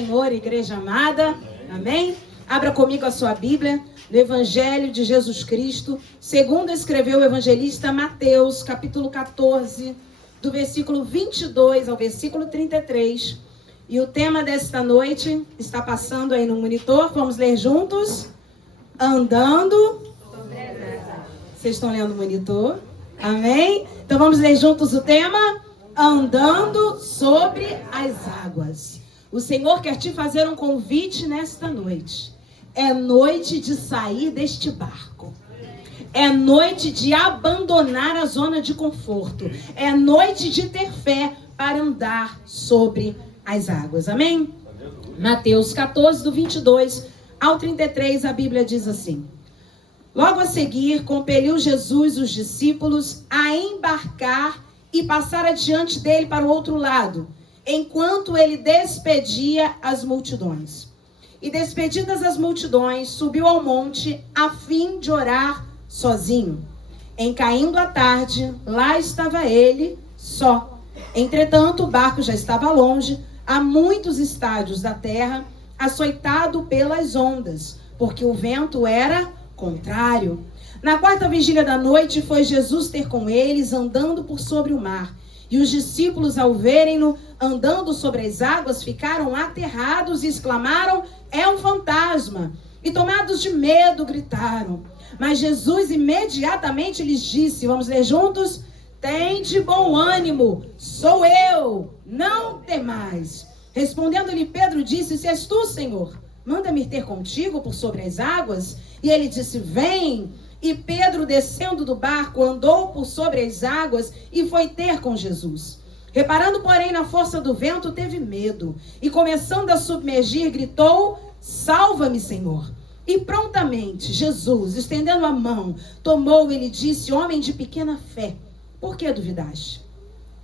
Senhor, igreja amada. Amém? Abra comigo a sua Bíblia no Evangelho de Jesus Cristo, segundo escreveu o evangelista Mateus, capítulo 14, do versículo 22 ao versículo 33. E o tema desta noite está passando aí no monitor. Vamos ler juntos? Andando. Vocês estão lendo o monitor? Amém? Então vamos ler juntos o tema? Andando sobre as águas. O Senhor quer te fazer um convite nesta noite. É noite de sair deste barco. É noite de abandonar a zona de conforto. É noite de ter fé para andar sobre as águas. Amém? Mateus 14, do 22 ao 33, a Bíblia diz assim: Logo a seguir, compeliu Jesus os discípulos a embarcar e passar adiante dele para o outro lado, enquanto ele despedia as multidões. E despedidas as multidões, subiu ao monte a fim de orar sozinho. Em caindo a tarde, lá estava ele só. Entretanto, o barco já estava longe, a muitos estádios da terra, açoitado pelas ondas, porque o vento era contrário. Na quarta vigília da noite, foi Jesus ter com eles, andando por sobre o mar. E os discípulos, ao verem-no andando sobre as águas, ficaram aterrados e exclamaram: é um fantasma! E tomados de medo, gritaram. Mas Jesus imediatamente lhes disse, vamos ler juntos? Tende bom ânimo, sou eu, não temais. Respondendo-lhe Pedro, disse: se és tu, Senhor, manda-me ter contigo por sobre as águas. E ele disse: vem. E Pedro, descendo do barco, andou por sobre as águas e foi ter com Jesus. Reparando, porém, na força do vento, teve medo. E começando a submergir, gritou: salva-me, Senhor. E prontamente Jesus, estendendo a mão, tomou e lhe disse: homem de pequena fé, por que duvidaste?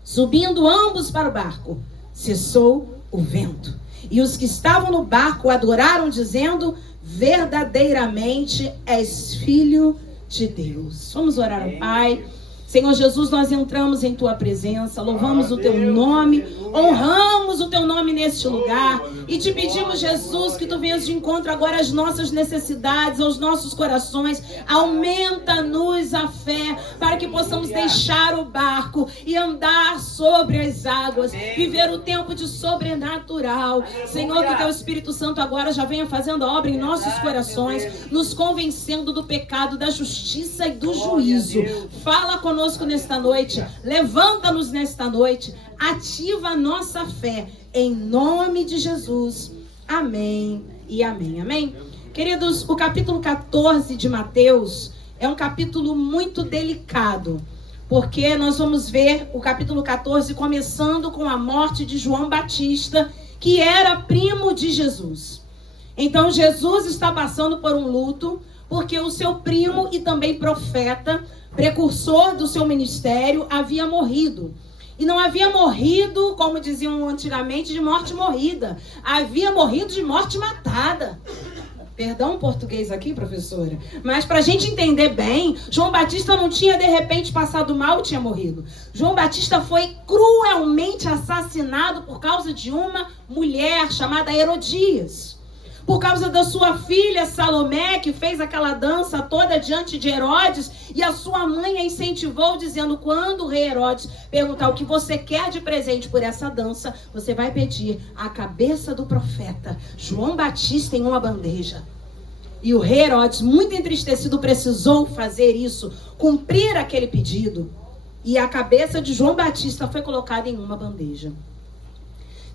Subindo ambos para o barco, cessou o vento. E os que estavam no barco adoraram, dizendo: verdadeiramente és filho de Deus. Vamos orar ao Pai. Senhor Jesus, nós entramos em Tua presença, louvamos o Teu nome, honramos o Teu nome neste lugar e te pedimos, Jesus, que Tu venhas de encontro agora às nossas necessidades, aos nossos corações. Aumenta-nos a fé para que possamos deixar o barco e andar sobre as águas, viver o tempo de sobrenatural. Senhor, que Teu Espírito Santo agora já venha fazendo a obra em nossos corações, nos convencendo do pecado, da justiça e do juízo. Fala conosco nesta noite, levanta-nos nesta noite, ativa a nossa fé, em nome de Jesus. Amém e amém. Amém? Queridos, o capítulo 14 de Mateus é um capítulo muito delicado, porque nós vamos ver o capítulo 14 começando com a morte de João Batista, que era primo de Jesus. Então Jesus está passando por um luto, porque o seu primo e também profeta, precursor do seu ministério, havia morrido. E não havia morrido, como diziam antigamente, de morte morrida. Havia morrido de morte matada. Perdão o português aqui, professora. Mas para a gente entender bem, João Batista não tinha de repente passado mal e tinha morrido. João Batista foi cruelmente assassinado por causa de uma mulher chamada Herodias. Por causa da sua filha Salomé, que fez aquela dança toda diante de Herodes, e a sua mãe a incentivou, dizendo: quando o rei Herodes perguntar o que você quer de presente por essa dança, você vai pedir a cabeça do profeta João Batista em uma bandeja. E o rei Herodes, muito entristecido, precisou fazer isso, cumprir aquele pedido. E a cabeça de João Batista foi colocada em uma bandeja.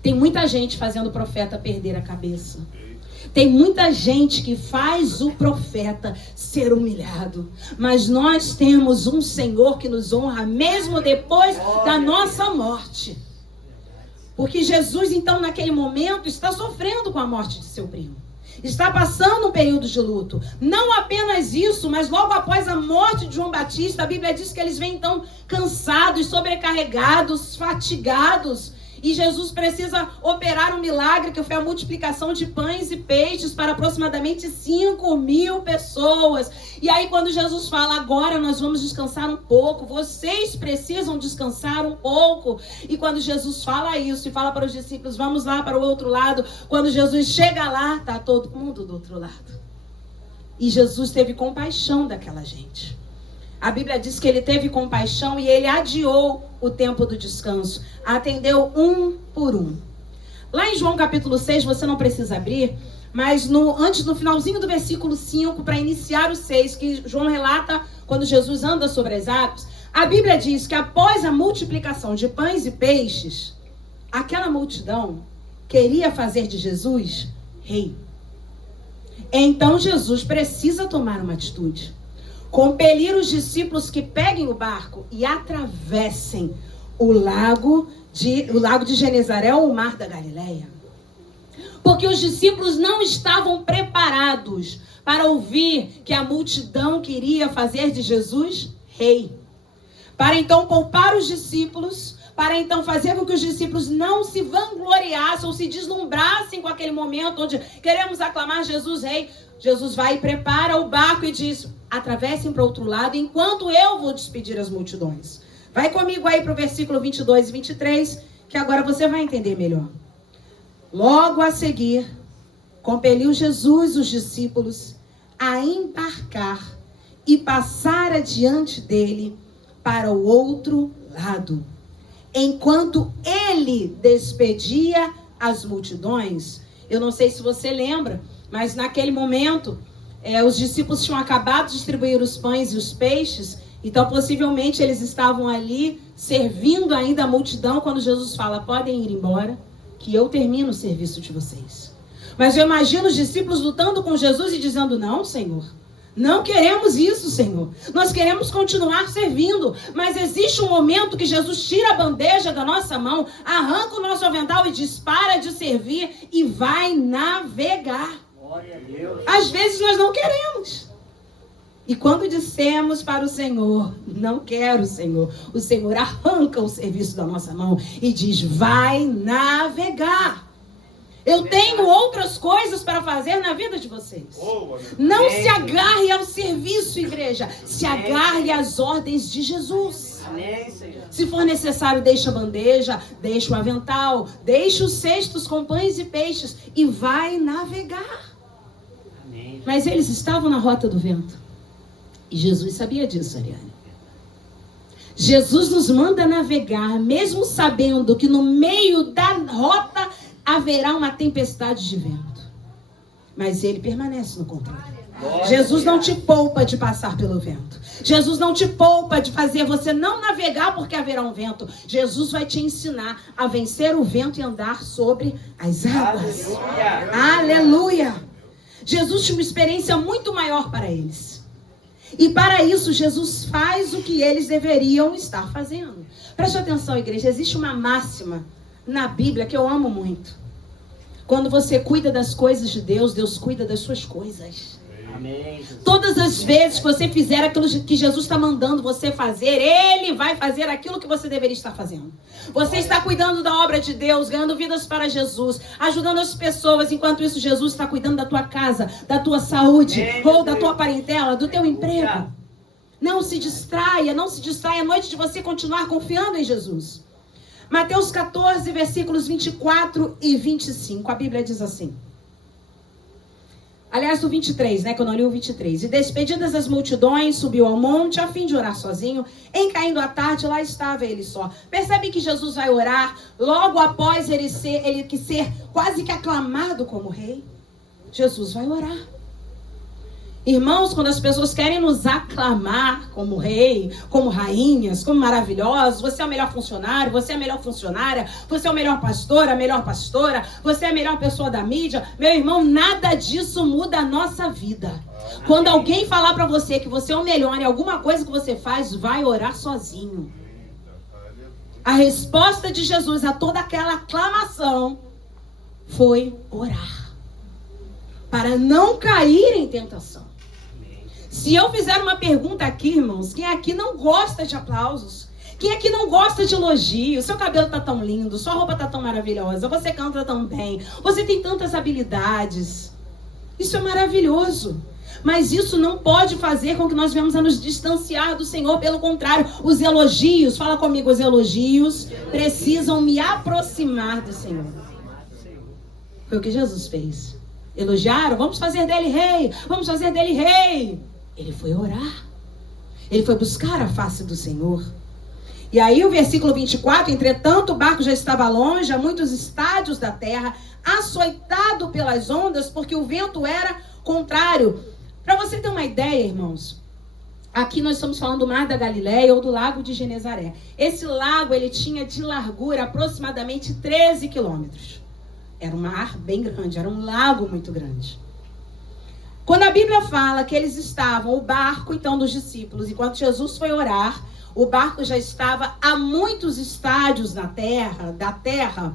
Tem muita gente fazendo o profeta perder a cabeça. Tem muita gente que faz o profeta ser humilhado. Mas nós temos um Senhor que nos honra mesmo depois da nossa morte. Porque Jesus, então, naquele momento, está sofrendo com a morte de seu primo. Está passando um período de luto. Não apenas isso, mas logo após a morte de João Batista, a Bíblia diz que eles vêm, então, cansados, sobrecarregados, fatigados. E Jesus precisa operar um milagre, que foi a multiplicação de pães e peixes para aproximadamente 5.000 pessoas. E aí quando Jesus fala, agora nós vamos descansar um pouco, vocês precisam descansar um pouco. E quando Jesus fala isso e fala para os discípulos, vamos lá para o outro lado, quando Jesus chega lá, está todo mundo do outro lado. E Jesus teve compaixão daquela gente. A Bíblia diz que ele teve compaixão e ele adiou o tempo do descanso. Atendeu um por um. Lá em João capítulo 6, você não precisa abrir, mas no finalzinho do versículo 5, para iniciar o 6, que João relata quando Jesus anda sobre as águas, a Bíblia diz que após a multiplicação de pães e peixes, aquela multidão queria fazer de Jesus rei. Então Jesus precisa tomar uma atitude. Compelir os discípulos que peguem o barco e atravessem o lago de Genezaré ou o mar da Galileia. Porque os discípulos não estavam preparados para ouvir que a multidão queria fazer de Jesus rei. Para então poupar os discípulos, para então fazer com que os discípulos não se vangloriassem ou se deslumbrassem com aquele momento onde queremos aclamar Jesus rei. Jesus vai e prepara o barco e diz, atravessem para o outro lado enquanto eu vou despedir as multidões. Vai comigo aí para o versículo 22 e 23, que agora você vai entender melhor. Logo a seguir, compeliu Jesus os discípulos a embarcar e passar adiante dele para o outro lado. Enquanto ele despedia as multidões, eu não sei se você lembra, mas naquele momento, os discípulos tinham acabado de distribuir os pães e os peixes, então possivelmente eles estavam ali servindo ainda a multidão quando Jesus fala, podem ir embora, que eu termino o serviço de vocês. Mas eu imagino os discípulos lutando com Jesus e dizendo, não, Senhor, não queremos isso, Senhor. Nós queremos continuar servindo, mas existe um momento que Jesus tira a bandeja da nossa mão, arranca o nosso avental e diz, para de servir e vai navegar. Às vezes nós não queremos. E quando dissemos para o Senhor, não quero, Senhor, o Senhor arranca o serviço da nossa mão e diz, vai navegar. Eu tenho outras coisas para fazer na vida de vocês. Não se agarre ao serviço, igreja. Se agarre às ordens de Jesus. Se for necessário, deixa a bandeja, deixa o avental, deixa os cestos com pães e peixes e vai navegar. Mas eles estavam na rota do vento. E Jesus sabia disso, Ariane. Jesus nos manda navegar, mesmo sabendo que no meio da rota haverá uma tempestade de vento. Mas ele permanece no controle. Jesus não te poupa de passar pelo vento. Jesus não te poupa de fazer você não navegar porque haverá um vento. Jesus vai te ensinar a vencer o vento e andar sobre as águas. Aleluia! Aleluia! Jesus tinha uma experiência muito maior para eles. E para isso, Jesus faz o que eles deveriam estar fazendo. Preste atenção, igreja. Existe uma máxima na Bíblia que eu amo muito. Quando você cuida das coisas de Deus, Deus cuida das suas coisas. Amém. Todas as vezes que você fizer aquilo que Jesus está mandando você fazer, Ele vai fazer aquilo que você deveria estar fazendo. Você está cuidando da obra de Deus, ganhando vidas para Jesus, ajudando as pessoas, enquanto isso Jesus está cuidando da tua casa, da tua saúde, ou da tua parentela, do teu emprego. Não se distraia, não se distraia à noite de você continuar confiando em Jesus. Mateus 14, versículos 24 e 25, a Bíblia diz assim. Aliás, o 23, né, que eu não li o 23. E despedidas as multidões, subiu ao monte a fim de orar sozinho. Em caindo a tarde, lá estava ele só. Percebe que Jesus vai orar logo após ele ser quase que aclamado como rei? Jesus vai orar. Irmãos, quando as pessoas querem nos aclamar como rei, como rainhas, como maravilhosos, você é o melhor funcionário, você é a melhor funcionária, você é o melhor pastor, a melhor pastora, você é a melhor pessoa da mídia, meu irmão, nada disso muda a nossa vida. Quando alguém falar pra você que você é o melhor em alguma coisa que você faz, vai orar sozinho. A resposta de Jesus a toda aquela aclamação foi orar. Para não cair em tentação. Se eu fizer uma pergunta aqui, irmãos, quem aqui não gosta de aplausos? Quem é que não gosta de elogio? Seu cabelo tá tão lindo, sua roupa tá tão maravilhosa, você canta tão bem, você tem tantas habilidades. Isso é maravilhoso. Mas isso não pode fazer com que nós venhamos a nos distanciar do Senhor. Pelo contrário, os elogios, fala comigo, os elogios precisam me aproximar do Senhor. Foi o que Jesus fez. Elogiaram, vamos fazer dele rei, vamos fazer dele rei. Ele foi orar. Ele foi buscar a face do Senhor. E aí o versículo 24, entretanto o barco já estava longe, a muitos estádios da terra, açoitado pelas ondas, porque o vento era contrário. Para você ter uma ideia, irmãos, aqui nós estamos falando do Mar da Galileia ou do Lago de Genezaré. Esse lago, ele tinha de largura aproximadamente 13 quilômetros. Era um mar bem grande, era um lago muito grande. Quando a Bíblia fala que eles estavam, o barco então dos discípulos, enquanto Jesus foi orar, o barco já estava a muitos estádios da terra.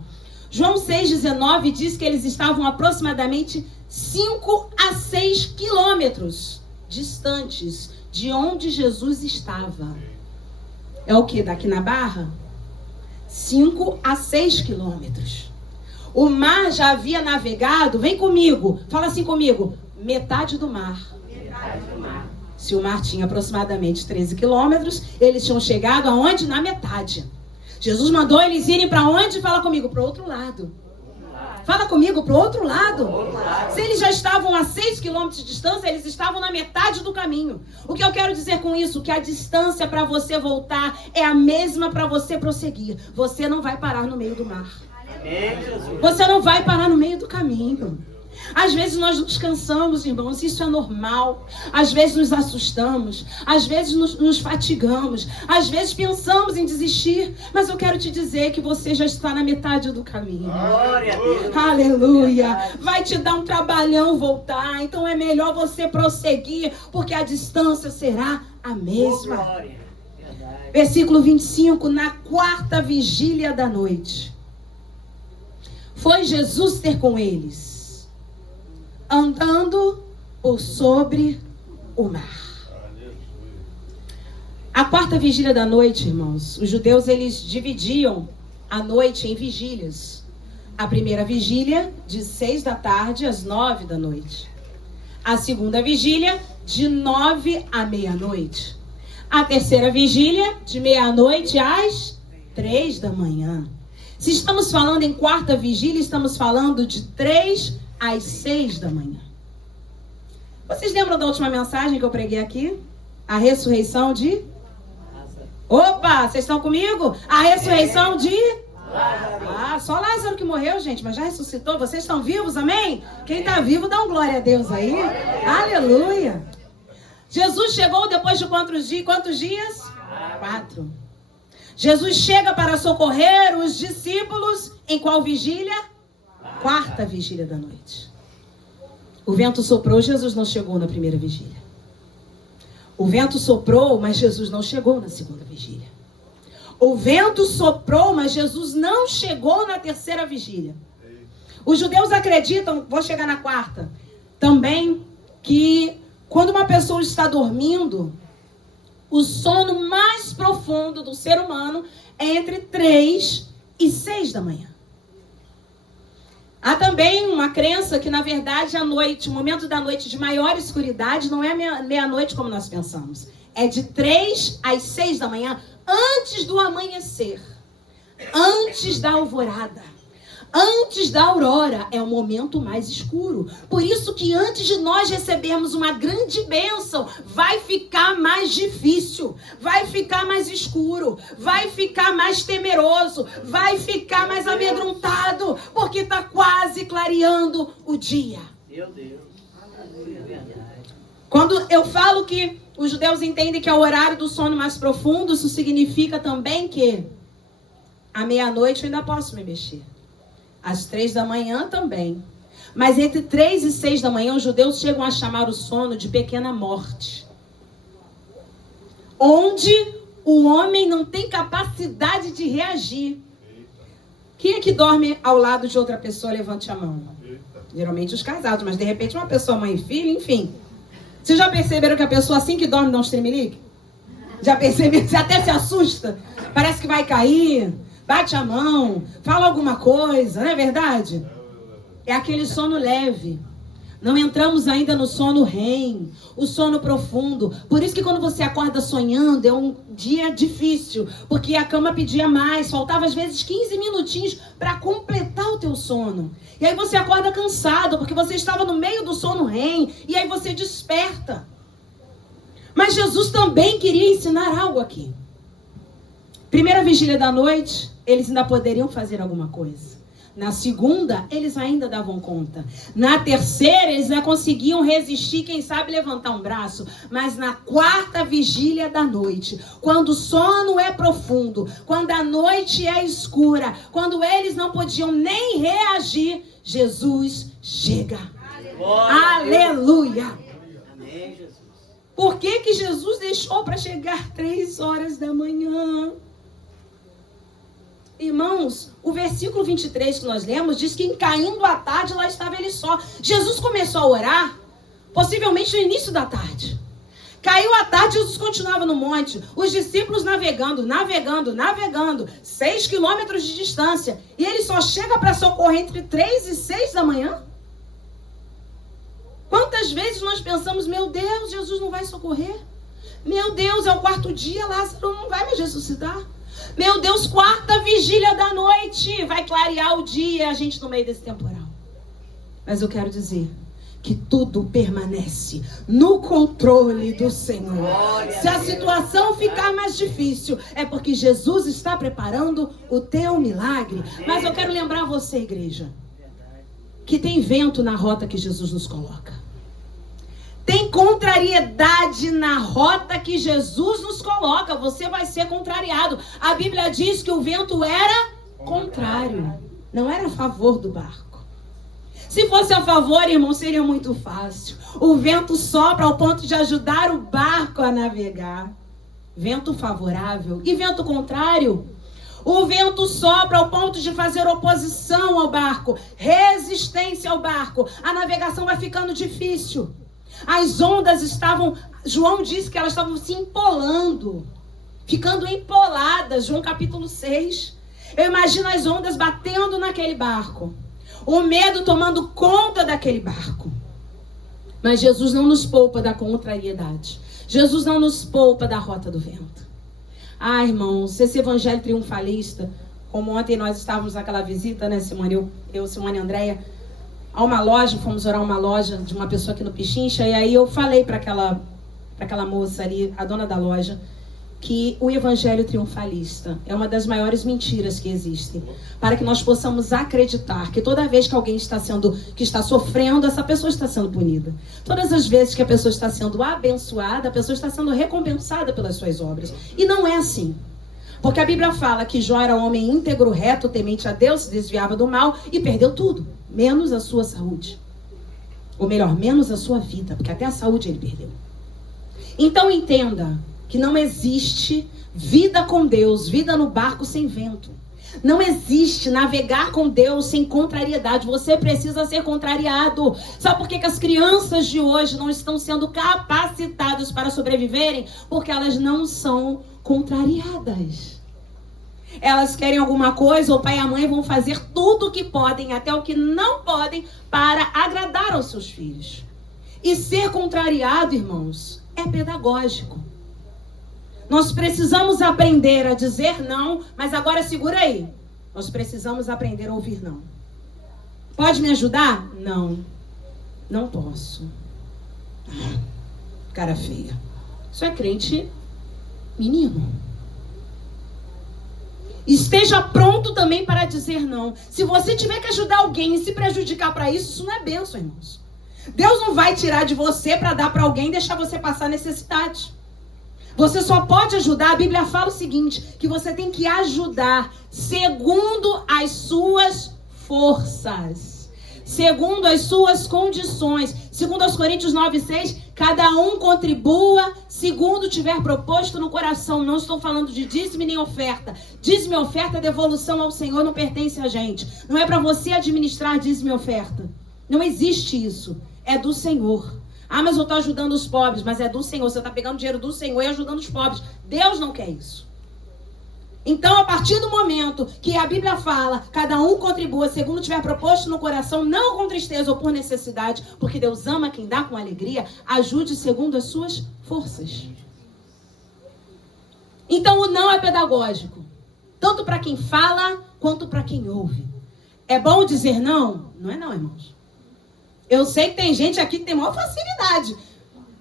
João 6,19 diz que eles estavam aproximadamente 5 a 6 quilômetros distantes de onde Jesus estava. É o que? Daqui na Barra? 5 a 6 quilômetros. O mar já havia navegado, vem comigo, fala assim comigo, metade do mar. Metade do mar. Se o mar tinha aproximadamente 13 quilômetros, eles tinham chegado aonde? Na metade. Jesus mandou eles irem para onde? Fala comigo, para o outro lado. Fala comigo, para o outro lado. Se eles já estavam a 6 quilômetros de distância, eles estavam na metade do caminho. O que eu quero dizer com isso? Que a distância para você voltar é a mesma para você prosseguir. Você não vai parar no meio do mar. Você não vai parar no meio do caminho. Às vezes nós nos cansamos, irmãos, isso é normal. Às vezes nos assustamos, às vezes nos fatigamos, às vezes pensamos em desistir. Mas eu quero te dizer que você já está na metade do caminho. Glória a Deus. Aleluia. Vai te dar um trabalhão voltar, então é melhor você prosseguir, porque a distância será a mesma. Versículo 25, na quarta vigília da noite, foi Jesus ter com eles, andando por sobre o mar. A quarta vigília da noite, irmãos, os judeus, eles dividiam a noite em vigílias. A primeira vigília, de 6 da tarde às 9 da noite. A segunda vigília, de 9 à meia-noite. A terceira vigília, de meia-noite às 3 da manhã. Se estamos falando em quarta vigília, estamos falando de 3 às 6 da manhã. Vocês lembram da última mensagem que eu preguei aqui? A ressurreição de... Opa, vocês estão comigo? A ressurreição de... Ah, só Lázaro que morreu, gente, mas já ressuscitou. Vocês estão vivos, amém? Quem está vivo, dá um glória a Deus aí. Aleluia. Jesus chegou depois de quantos dias? 4. Jesus chega para socorrer os discípulos em qual vigília? Quarta vigília da noite. O vento soprou, Jesus não chegou na primeira vigília. O vento soprou, mas Jesus não chegou na segunda vigília. O vento soprou, mas Jesus não chegou na terceira vigília. Os judeus acreditam, vou chegar na quarta, também, que quando uma pessoa está dormindo, o sono mais profundo do ser humano é entre 3 e 6 da manhã. Há também uma crença que, na verdade, a noite, o momento da noite de maior escuridade não é meia-noite como nós pensamos. É de 3 às 6 da manhã, antes do amanhecer, antes da alvorada, antes da aurora, é o momento mais escuro. Por isso que antes de nós recebermos uma grande bênção, vai ficar mais difícil, vai ficar mais escuro, vai ficar mais temeroso, vai ficar mais amedrontado, porque está quase clareando o dia. Meu Deus. Quando eu falo que os judeus entendem que é o horário do sono mais profundo, isso significa também que à meia-noite eu ainda posso me mexer. Às 3 da manhã também. Mas entre 3 e 6 da manhã, os judeus chegam a chamar o sono de pequena morte. Onde o homem não tem capacidade de reagir. Quem é que dorme ao lado de outra pessoa? Levante a mão. Geralmente os casados, mas de repente uma pessoa, mãe e filho, enfim. Vocês já perceberam que a pessoa assim que dorme dá um tremelique? Já percebeu? Você até se assusta. Parece que vai cair. Bate a mão. Fala alguma coisa. Não é verdade? É aquele sono leve. Não entramos ainda no sono REM, o sono profundo. Por isso que quando você acorda sonhando, é um dia difícil. Porque a cama pedia mais, faltava às vezes 15 minutinhos para completar o teu sono. E aí você acorda cansado, porque você estava no meio do sono REM, e aí você desperta. Mas Jesus também queria ensinar algo aqui. Primeira vigília da noite, eles ainda poderiam fazer alguma coisa. Na segunda, eles ainda davam conta. Na terceira, eles já conseguiam resistir, quem sabe levantar um braço. Mas na quarta vigília da noite, quando o sono é profundo, quando a noite é escura, quando eles não podiam nem reagir, Jesus chega. Aleluia! Amém, Jesus. Por que Jesus deixou para chegar 3 horas da manhã? Irmãos, o versículo 23 que nós lemos diz que caindo a tarde lá estava ele só. Jesus começou a orar, possivelmente no início da tarde. Caiu a tarde, Jesus continuava no monte. Os discípulos navegando. 6 quilômetros de distância. E ele só chega para socorrer entre 3 e 6 da manhã? Quantas vezes nós pensamos, meu Deus, Jesus não vai socorrer? Meu Deus, é o 4º dia, Lázaro não vai mais ressuscitar. Meu Deus, 4ª vigília da noite. Vai clarear o dia, a gente no meio desse temporal. Mas eu quero dizer que tudo permanece no controle do Senhor. Se a situação ficar mais difícil, é porque Jesus está preparando o teu milagre. Mas eu quero lembrar você, igreja, que tem vento na rota que Jesus nos coloca. Tem contrariedade na rota que Jesus nos coloca. Você vai ser contrariado. A Bíblia diz que o vento era contrário. Não era a favor do barco. Se fosse a favor, irmão, seria muito fácil. O vento sopra ao ponto de ajudar o barco a navegar. Vento favorável. E vento contrário? O vento sopra ao ponto de fazer oposição ao barco. Resistência ao barco. A navegação vai ficando difícil. As ondas estavam, João disse que elas estavam se empolando, ficando empoladas, João capítulo 6. Eu imagino as ondas batendo naquele barco, o medo tomando conta daquele barco. Mas Jesus não nos poupa da contrariedade. Jesus não nos poupa da rota do vento. Ah, irmãos, esse evangelho triunfalista, como ontem nós estávamos naquela visita, né, Simone, eu Simone e Andréia, a uma loja, fomos orar uma loja de uma pessoa aqui no Pichincha, e aí eu falei para aquela moça ali, a dona da loja, que o evangelho triunfalista é uma das maiores mentiras que existem, para que nós possamos acreditar que toda vez que alguém está sofrendo, essa pessoa está sendo punida. Todas as vezes que a pessoa está sendo abençoada, a pessoa está sendo recompensada pelas suas obras. E não é assim. Porque a Bíblia fala que Jó era um homem íntegro, reto, temente a Deus, se desviava do mal e perdeu tudo, menos a sua saúde. Ou melhor, menos a sua vida, porque até a saúde ele perdeu. Então entenda que não existe vida com Deus, vida no barco sem vento. Não existe navegar com Deus sem contrariedade. Você precisa ser contrariado. Sabe por que as crianças de hoje não estão sendo capacitadas para sobreviverem? Porque elas não são contrariadas. Elas querem alguma coisa, o pai e a mãe vão fazer tudo o que podem, até o que não podem, para agradar aos seus filhos. E ser contrariado, irmãos, é pedagógico. Nós precisamos aprender a dizer não, mas agora segura aí. Nós precisamos aprender a ouvir não. Pode me ajudar? Não. Não posso. Cara feia. Isso é crente menino. Esteja pronto também para dizer não. Se você tiver que ajudar alguém e se prejudicar para isso, isso não é bênção, irmãos. Deus não vai tirar de você para dar para alguém e deixar você passar necessidade. Você só pode ajudar, a Bíblia fala o seguinte, que você tem que ajudar segundo as suas forças, segundo as suas condições. Segundo aos Coríntios 9:6, cada um contribua segundo tiver proposto no coração. Não estou falando de dízimo nem oferta. Dízimo e oferta, devolução ao Senhor, não pertence a gente. Não é para você administrar dízimo e oferta. Não existe isso. É do Senhor. Ah, mas eu estou ajudando os pobres, mas é do Senhor. Você está pegando dinheiro do Senhor e ajudando os pobres. Deus não quer isso. Então, a partir do momento que a Bíblia fala, cada um contribua segundo tiver proposto no coração, não com tristeza ou por necessidade, porque Deus ama quem dá com alegria, ajude segundo as suas forças. Então, o não é pedagógico, tanto para quem fala, quanto para quem ouve. É bom dizer não? Não é não, irmãos. Eu sei que tem gente aqui que tem maior facilidade.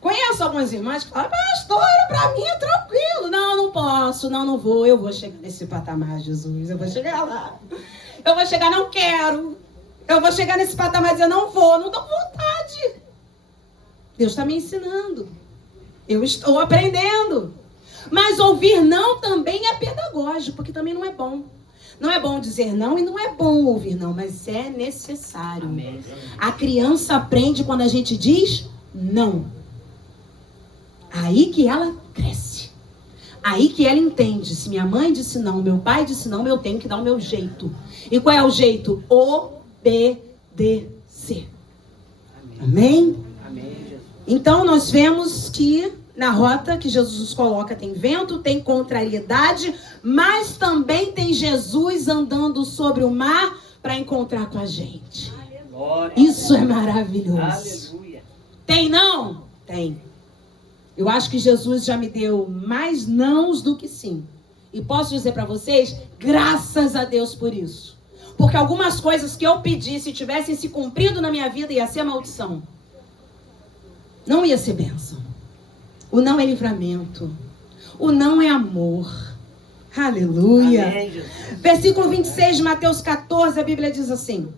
Conheço algumas irmãs que falam, pastora, pra mim é tranquilo. Não posso, não vou. Eu vou chegar nesse patamar, Jesus. Eu vou chegar lá. Eu vou chegar, não quero. Eu vou chegar nesse patamar e dizer, não vou, não dou vontade. Deus está me ensinando. Eu estou aprendendo. Mas ouvir não também é pedagógico, porque também não é bom. Não é bom dizer não e não é bom ouvir não, mas é necessário. Amém. A criança aprende quando a gente diz não. Aí que ela cresce. Aí que ela entende. Se minha mãe disse não, meu pai disse não, eu tenho que dar o meu jeito. E qual é o jeito? Obedecer. Amém? Amém. Então nós vemos que na rota que Jesus nos coloca tem vento, tem contrariedade, mas também tem Jesus andando sobre o mar para encontrar com a gente. Isso é maravilhoso. Aleluia. Tem não? Tem. Eu acho que Jesus já me deu mais nãos do que sim. E posso dizer para vocês, graças a Deus por isso. Porque algumas coisas que eu pedi, se tivessem se cumprido na minha vida, ia ser maldição. Não ia ser bênção. O não é livramento. O não é amor. Aleluia. Amém. Versículo 26 de Mateus 14, a Bíblia diz assim.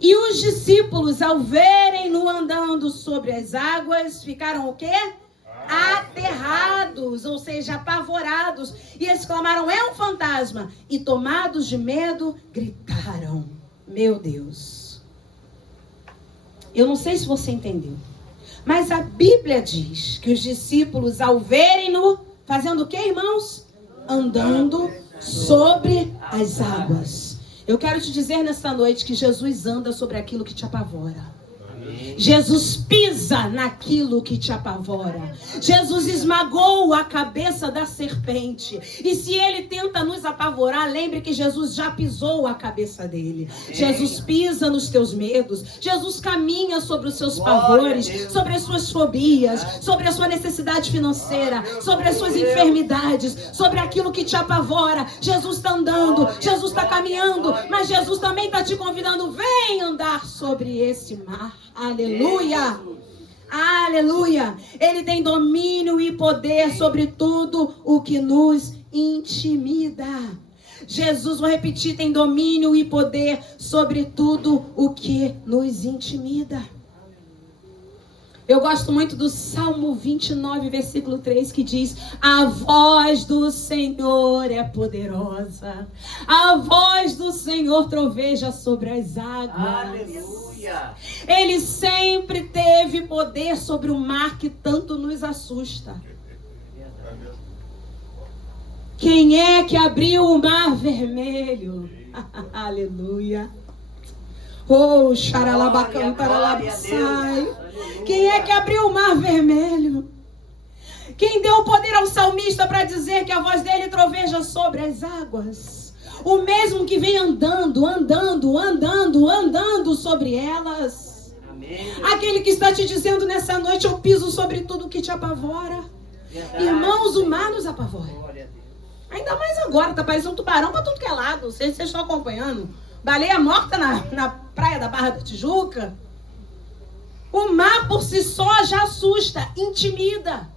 E os discípulos, ao verem-no andando sobre as águas, ficaram o quê? Aterrados, ou seja, apavorados. E exclamaram, é um fantasma. E tomados de medo, gritaram, meu Deus. Eu não sei se você entendeu. Mas a Bíblia diz que os discípulos, ao verem-no, fazendo o quê, irmãos? Andando sobre as águas. Eu quero te dizer nesta noite que Jesus anda sobre aquilo que te apavora. Jesus pisa naquilo que te apavora. Jesus esmagou a cabeça da serpente. E se ele tenta nos apavorar, lembre que Jesus já pisou a cabeça dele. Jesus pisa nos teus medos. Jesus caminha sobre os seus pavores, sobre as suas fobias, sobre a sua necessidade financeira, sobre as suas enfermidades, sobre aquilo que te apavora. Jesus está andando, Jesus está caminhando, mas Jesus também está te convidando, vem andar sobre esse mar. Aleluia! Aleluia! Ele tem domínio e poder sobre tudo o que nos intimida. Jesus, vou repetir, tem domínio e poder sobre tudo o que nos intimida. Eu gosto muito do Salmo 29, versículo 3, que diz: a voz do Senhor é poderosa, a voz do Senhor troveja sobre as águas. Aleluia! Ele sempre teve poder sobre o mar que tanto nos assusta. Quem é que abriu o mar vermelho? Aleluia! Oh, xaralabacão, taralabissai. Quem é que abriu o mar vermelho? Quem deu o poder ao salmista para dizer que a voz dele troveja sobre as águas? O mesmo que vem andando sobre elas. Amém. Aquele que está te dizendo nessa noite, eu piso sobre tudo que te apavora. Verdade. Irmãos, o mar nos apavora. Ainda mais agora, tá parecendo um tubarão para tudo que é lado. Não sei se vocês estão acompanhando. Baleia morta na praia da Barra da Tijuca. O mar por si só já assusta, intimida.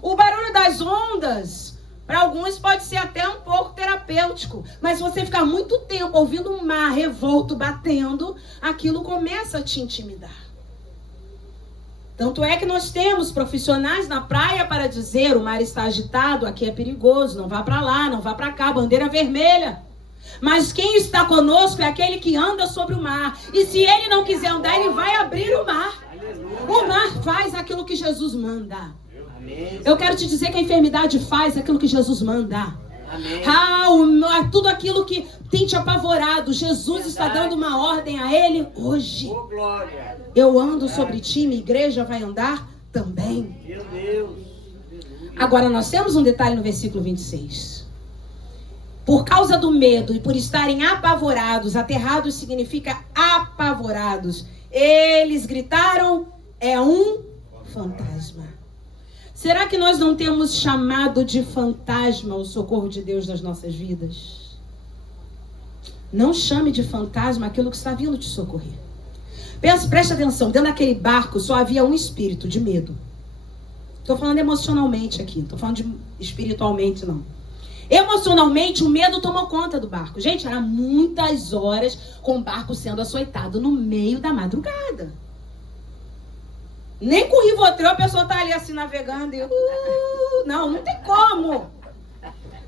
O barulho das ondas, para alguns pode ser até um pouco terapêutico. Mas se você ficar muito tempo ouvindo um mar revolto batendo, aquilo começa a te intimidar. Tanto é que nós temos profissionais na praia para dizer, o mar está agitado, aqui é perigoso, não vá para lá, não vá para cá, bandeira vermelha. Mas quem está conosco é aquele que anda sobre o mar. E se ele não quiser andar, ele vai abrir o mar. O mar faz aquilo que Jesus manda. Eu quero te dizer que a enfermidade faz aquilo que Jesus manda. Tudo aquilo que tem te apavorado, Jesus está dando uma ordem a ele hoje. Eu ando sobre ti, minha igreja vai andar também. Meu Deus. Agora nós temos um detalhe no versículo 26. Por causa do medo e por estarem apavorados, aterrados significa apavorados. Eles gritaram, é um fantasma. Será que nós não temos chamado de fantasma o socorro de Deus nas nossas vidas? Não chame de fantasma aquilo que está vindo te socorrer. Preste atenção, dentro daquele barco só havia um espírito de medo. Estou falando emocionalmente aqui, não estou falando de espiritualmente não. Emocionalmente o medo tomou conta do barco. Gente, era muitas horas com o barco sendo açoitado no meio da madrugada. Nem com o Rivotril a pessoa tá ali assim navegando e... não tem como.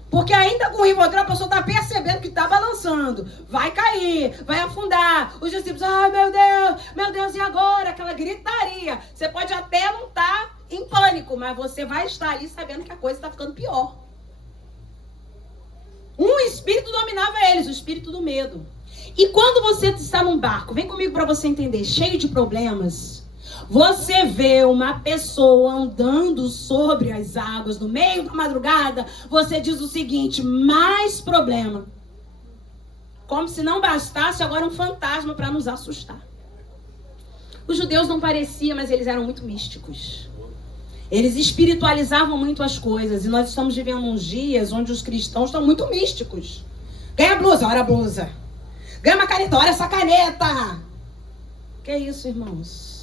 Porque ainda com o Rivotril a pessoa tá percebendo que tá balançando. Vai cair, vai afundar. Os discípulos, ai meu Deus, e agora? Aquela gritaria. Você pode até não estar em pânico, mas você vai estar ali sabendo que a coisa está ficando pior. Um espírito dominava eles, o espírito do medo. E quando você está num barco, vem comigo para você entender, cheio de problemas... Você vê uma pessoa andando sobre as águas no meio da madrugada, você diz o seguinte, mais problema. Como se não bastasse agora um fantasma para nos assustar. Os judeus não pareciam, mas eles eram muito místicos. Eles espiritualizavam muito as coisas. E nós estamos vivendo uns dias onde os cristãos estão muito místicos. Ganha a blusa, ora a blusa. Ganha uma caneta, ora essa caneta. Que é isso, irmãos?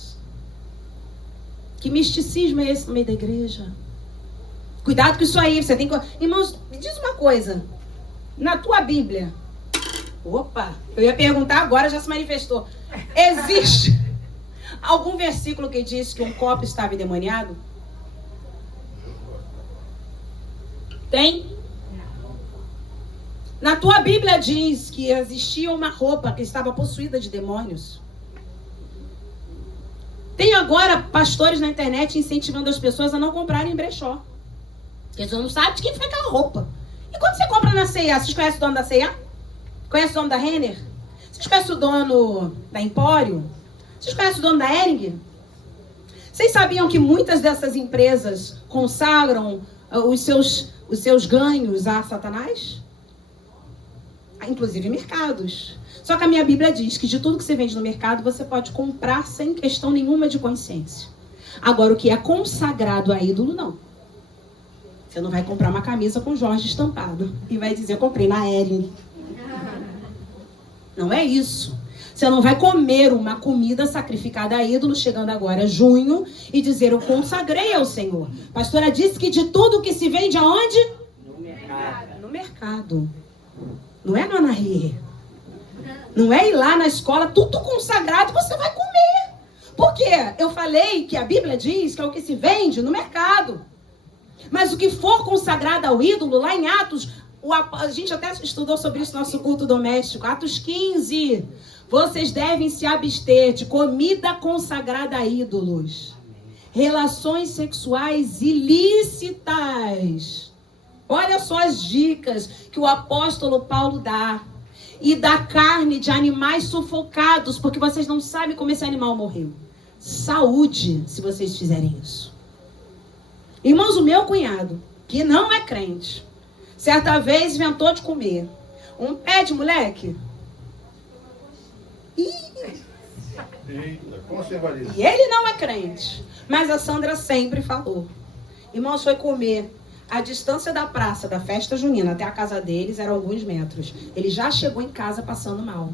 Que misticismo é esse no meio da igreja? Cuidado com isso aí. Você tem que... Irmãos, me diz uma coisa. Na tua Bíblia... Opa, eu ia perguntar agora, já se manifestou. Existe algum versículo que diz que um copo estava endemoniado? Tem? Na tua Bíblia diz que existia uma roupa que estava possuída de demônios. Tem agora pastores na internet incentivando as pessoas a não comprarem em brechó. Eles não sabem de quem foi aquela roupa. E quando você compra na C&A, vocês conhecem o dono da C&A? Conhecem o dono da Renner? Vocês conhecem o dono da Empório? Vocês conhecem o dono da Hering? Vocês sabiam que muitas dessas empresas consagram os seus ganhos a Satanás? Inclusive mercados. Só que a minha Bíblia diz que de tudo que você vende no mercado, você pode comprar sem questão nenhuma de consciência. Agora, o que é consagrado a ídolo, não. Você não vai comprar uma camisa com Jorge estampado e vai dizer, eu comprei na Hering. Não é isso. Você não vai comer uma comida sacrificada a ídolo, chegando agora junho, e dizer, eu consagrei ao Senhor. A pastora disse que de tudo que se vende aonde? No mercado. No mercado. Não é no Anarie. Não é ir lá na escola, tudo consagrado, você vai comer. Por quê? Eu falei que a Bíblia diz que é o que se vende no mercado. Mas o que for consagrado ao ídolo, lá em Atos, a gente até estudou sobre isso no nosso culto doméstico, Atos 15. Vocês devem se abster de comida consagrada a ídolos. Relações sexuais ilícitas. Olha só as dicas que o apóstolo Paulo dá. E da carne de animais sufocados, porque vocês não sabem como esse animal morreu. Saúde, se vocês fizerem isso. Irmãos, o meu cunhado, que não é crente, certa vez inventou de comer um pé de moleque. Eita, conservarismo. E ele não é crente, mas a Sandra sempre falou. Irmãos, foi comer. A distância da praça, da festa junina, até a casa deles, eram alguns metros. Ele já chegou em casa passando mal.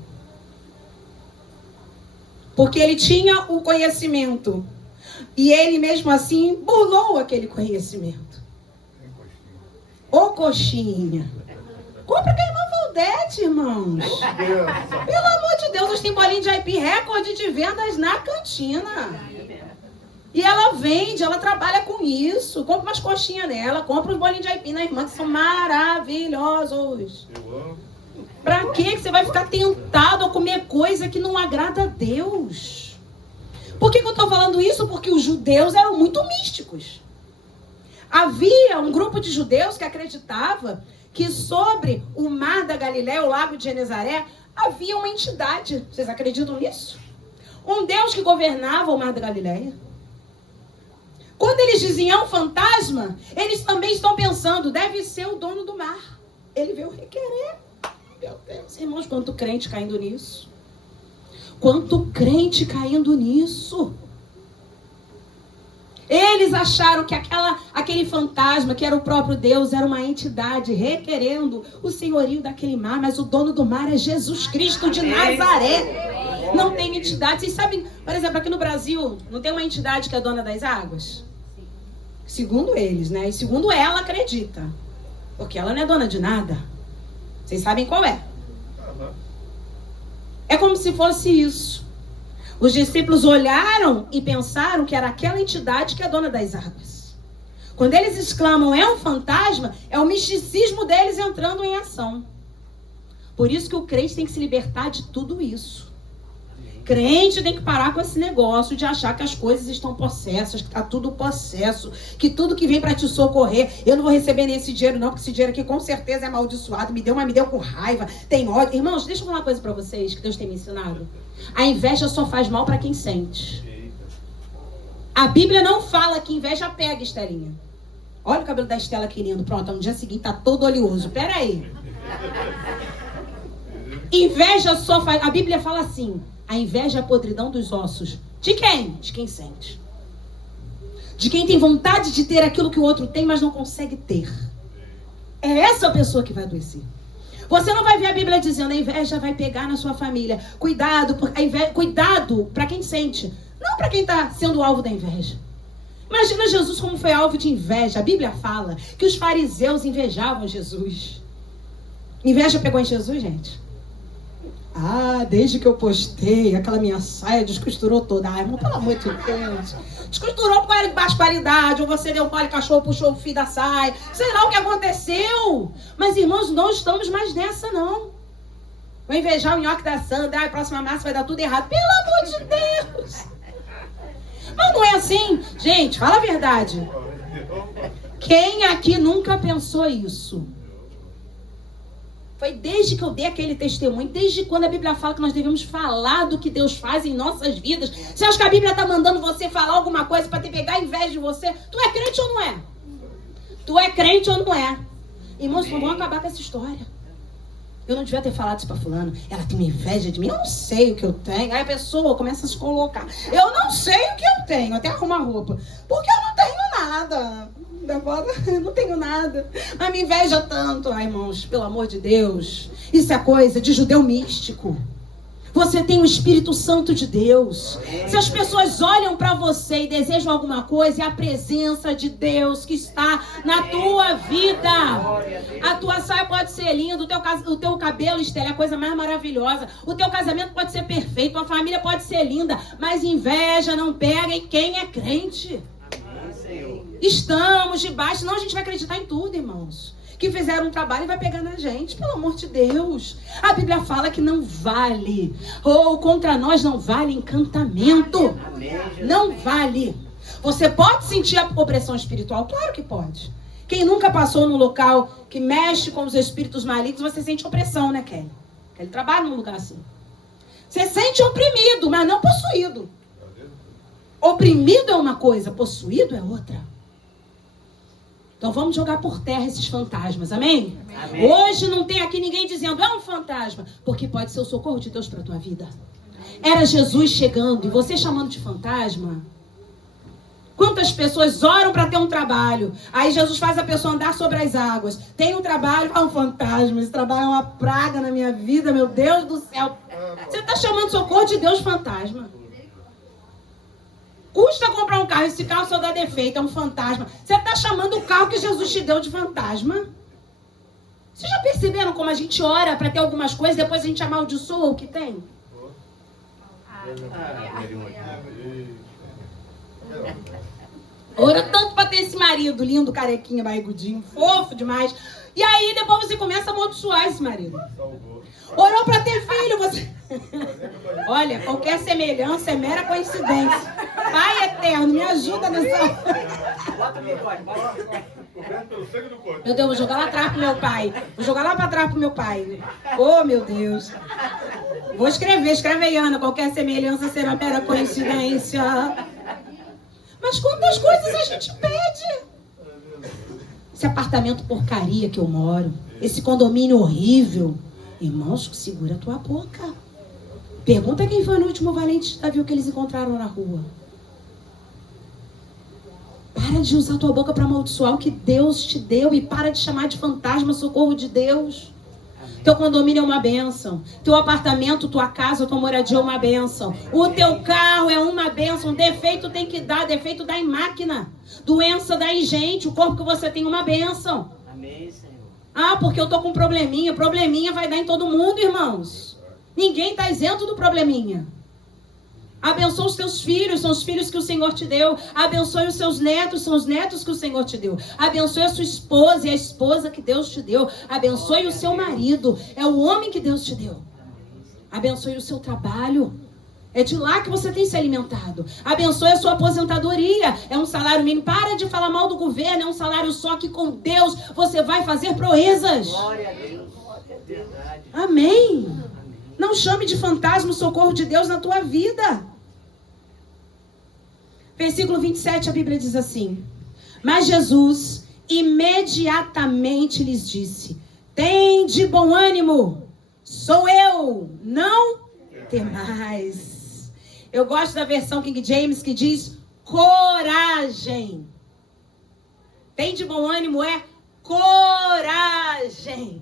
Porque ele tinha o conhecimento. E ele, mesmo assim, burlou aquele conhecimento. Ô, coxinha. Compra com a irmã Valdete, irmãos. Pelo amor de Deus, hoje tem bolinho de aipim, recorde de vendas na cantina. E ela vende, ela trabalha com isso. Compra umas coxinhas nela, compra uns bolinhos de aipim na irmã, que são maravilhosos. Pra quê que você vai ficar tentado a comer coisa que não agrada a Deus? Por que eu tô falando isso? Porque os judeus eram muito místicos. Havia um grupo de judeus que acreditava que sobre o mar da Galileia, o lago de Genezaré, havia uma entidade. Vocês acreditam nisso? Um Deus que governava o mar da Galileia. Quando eles dizem é um fantasma, eles também estão pensando, deve ser o dono do mar. Ele veio requerer. Meu Deus, irmãos, quanto crente caindo nisso. Quanto crente caindo nisso. Eles acharam que aquele fantasma, que era o próprio Deus, era uma entidade requerendo o senhorio daquele mar, mas o dono do mar é Jesus Cristo de Nazaré. Não tem entidade. Vocês sabem, por exemplo, aqui no Brasil, não tem uma entidade que é dona das águas? Segundo eles, né? E segundo ela acredita. Porque ela não é dona de nada. Vocês sabem qual é? É como se fosse isso. Os discípulos olharam e pensaram que era aquela entidade que é dona das águas. Quando eles exclamam, é um fantasma, é o misticismo deles entrando em ação. Por isso que o crente tem que se libertar de tudo isso. Crente tem que parar com esse negócio de achar que as coisas estão possessas, que está tudo possesso, que tudo que vem para te socorrer, eu não vou receber nem esse dinheiro não, porque esse dinheiro aqui com certeza é amaldiçoado, me deu com raiva, tem ódio. Irmãos, deixa eu falar uma coisa para vocês que Deus tem me ensinado. A inveja só faz mal para quem sente. A Bíblia não fala que inveja pega, Estelinha. Olha o cabelo da Estela aqui lindo, pronto, no dia seguinte tá todo oleoso. Pera aí. Inveja só faz... A Bíblia fala assim, a inveja é a podridão dos ossos. De quem? De quem sente. De quem tem vontade de ter aquilo que o outro tem, mas não consegue ter. É essa pessoa que vai adoecer. Você não vai ver a Bíblia dizendo a inveja vai pegar na sua família. Cuidado, cuidado para quem sente. Não para quem está sendo alvo da inveja. Imagina Jesus como foi alvo de inveja. A Bíblia fala que os fariseus invejavam Jesus. Inveja pegou em Jesus, gente? Ah, desde que eu postei, aquela minha saia descosturou toda. Ai, irmão, pelo amor de Deus. Descosturou por causa de baixa qualidade, ou você deu mole, cachorro puxou o fio da saia. Sei lá o que aconteceu. Mas, irmãos, não estamos mais nessa, não. Vou invejar o nhoque da Sandra. Ai, próxima massa vai dar tudo errado. Pelo amor de Deus. Mas não é assim. Gente, fala a verdade. Quem aqui nunca pensou isso? Foi desde que eu dei aquele testemunho, desde quando a Bíblia fala que nós devemos falar do que Deus faz em nossas vidas. Você acha que a Bíblia está mandando você falar alguma coisa para te pegar inveja de você? Tu é crente ou não é? Tu é crente ou não é? Irmãos, vamos acabar com essa história. Eu não devia ter falado isso para fulano. Ela tem uma inveja de mim. Eu não sei o que eu tenho. Aí a pessoa começa a se colocar. Eu não sei o que eu tenho. Até arrumar roupa. Porque eu não tenho nada. Não tenho nada. Mas me inveja tanto. Ai, irmãos, pelo amor de Deus. Isso é coisa de judeu místico. Você tem o Espírito Santo de Deus. Se as pessoas olham para você e desejam alguma coisa, é a presença de Deus que está na tua vida. A tua saia pode ser linda, o teu cabelo, Estela, é a coisa mais maravilhosa. O teu casamento pode ser perfeito, a família pode ser linda, mas inveja não pega em quem é crente. Estamos debaixo, senão a gente vai acreditar em tudo, irmãos. Que fizeram um trabalho e vai pegar na gente, pelo amor de Deus. A Bíblia fala que não vale, ou contra nós não vale encantamento. Não vale. Você pode sentir a opressão espiritual? Claro que pode. Quem nunca passou num local que mexe com os espíritos malignos, você sente opressão, né, Kelly? Ele trabalha num lugar assim. Você sente oprimido, mas não possuído. Oprimido é uma coisa, possuído é outra. Então vamos jogar por terra esses fantasmas, amém? Amém? Hoje não tem aqui ninguém dizendo, é um fantasma, porque pode ser o socorro de Deus para a tua vida. Era Jesus chegando e você chamando de fantasma. Quantas pessoas oram para ter um trabalho, aí Jesus faz a pessoa andar sobre as águas. Tem um trabalho, é um fantasma, esse trabalho é uma praga na minha vida, meu Deus do céu. Você está chamando socorro de Deus fantasma. Custa comprar um carro, esse carro só dá defeito, é um fantasma. Você está chamando o carro que Jesus te deu de fantasma? Vocês já perceberam como a gente ora para ter algumas coisas, depois a gente amaldiçoa o que tem? Ora tanto para ter esse marido lindo, carequinha, barrigudinho, fofo demais. E aí depois você começa a amaldiçoar esse marido. Orou para ter filho, você... Olha, qualquer semelhança é mera coincidência. Pai eterno, me ajuda nessa. Bota no bigode. Meu Deus, vou jogar lá atrás pro meu pai. Vou jogar lá pra trás pro meu pai. Oh, meu Deus. Vou escrever, escreve aí, Ana. Qualquer semelhança será mera coincidência. Mas quantas coisas a gente pede? Esse apartamento porcaria que eu moro. Esse condomínio horrível. Irmãos, segura a tua boca. Pergunta quem foi no último valente de Davi o que eles encontraram na rua. Para de usar a tua boca para amaldiçoar o que Deus te deu. E para de chamar de fantasma socorro de Deus. Teu condomínio é uma bênção. Teu apartamento, tua casa, tua moradia é uma bênção. O teu carro é uma bênção. Defeito tem que dar. Defeito dá em máquina. Doença dá em gente. O corpo que você tem é uma bênção. Amém, Senhor. Ah, porque eu tô com probleminha. Probleminha vai dar em todo mundo, irmãos. Ninguém está isento do probleminha. Abençoa os teus filhos, são os filhos que o Senhor te deu. Abençoe os seus netos, são os netos que o Senhor te deu. Abençoe a sua esposa e a esposa que Deus te deu. Abençoe o seu marido, é o homem que Deus te deu. Abençoe o seu trabalho, é de lá que você tem se alimentado. Abençoe a sua aposentadoria, é um salário mínimo. Para de falar mal do governo, é um salário só que com Deus você vai fazer proezas. Glória a Deus. É verdade. Amém. Não chame de fantasma o socorro de Deus na tua vida. Versículo 27, a Bíblia diz assim: mas Jesus imediatamente lhes disse: tende bom ânimo, sou eu, não temais. Eu gosto da versão King James que diz coragem. Tende bom ânimo é coragem.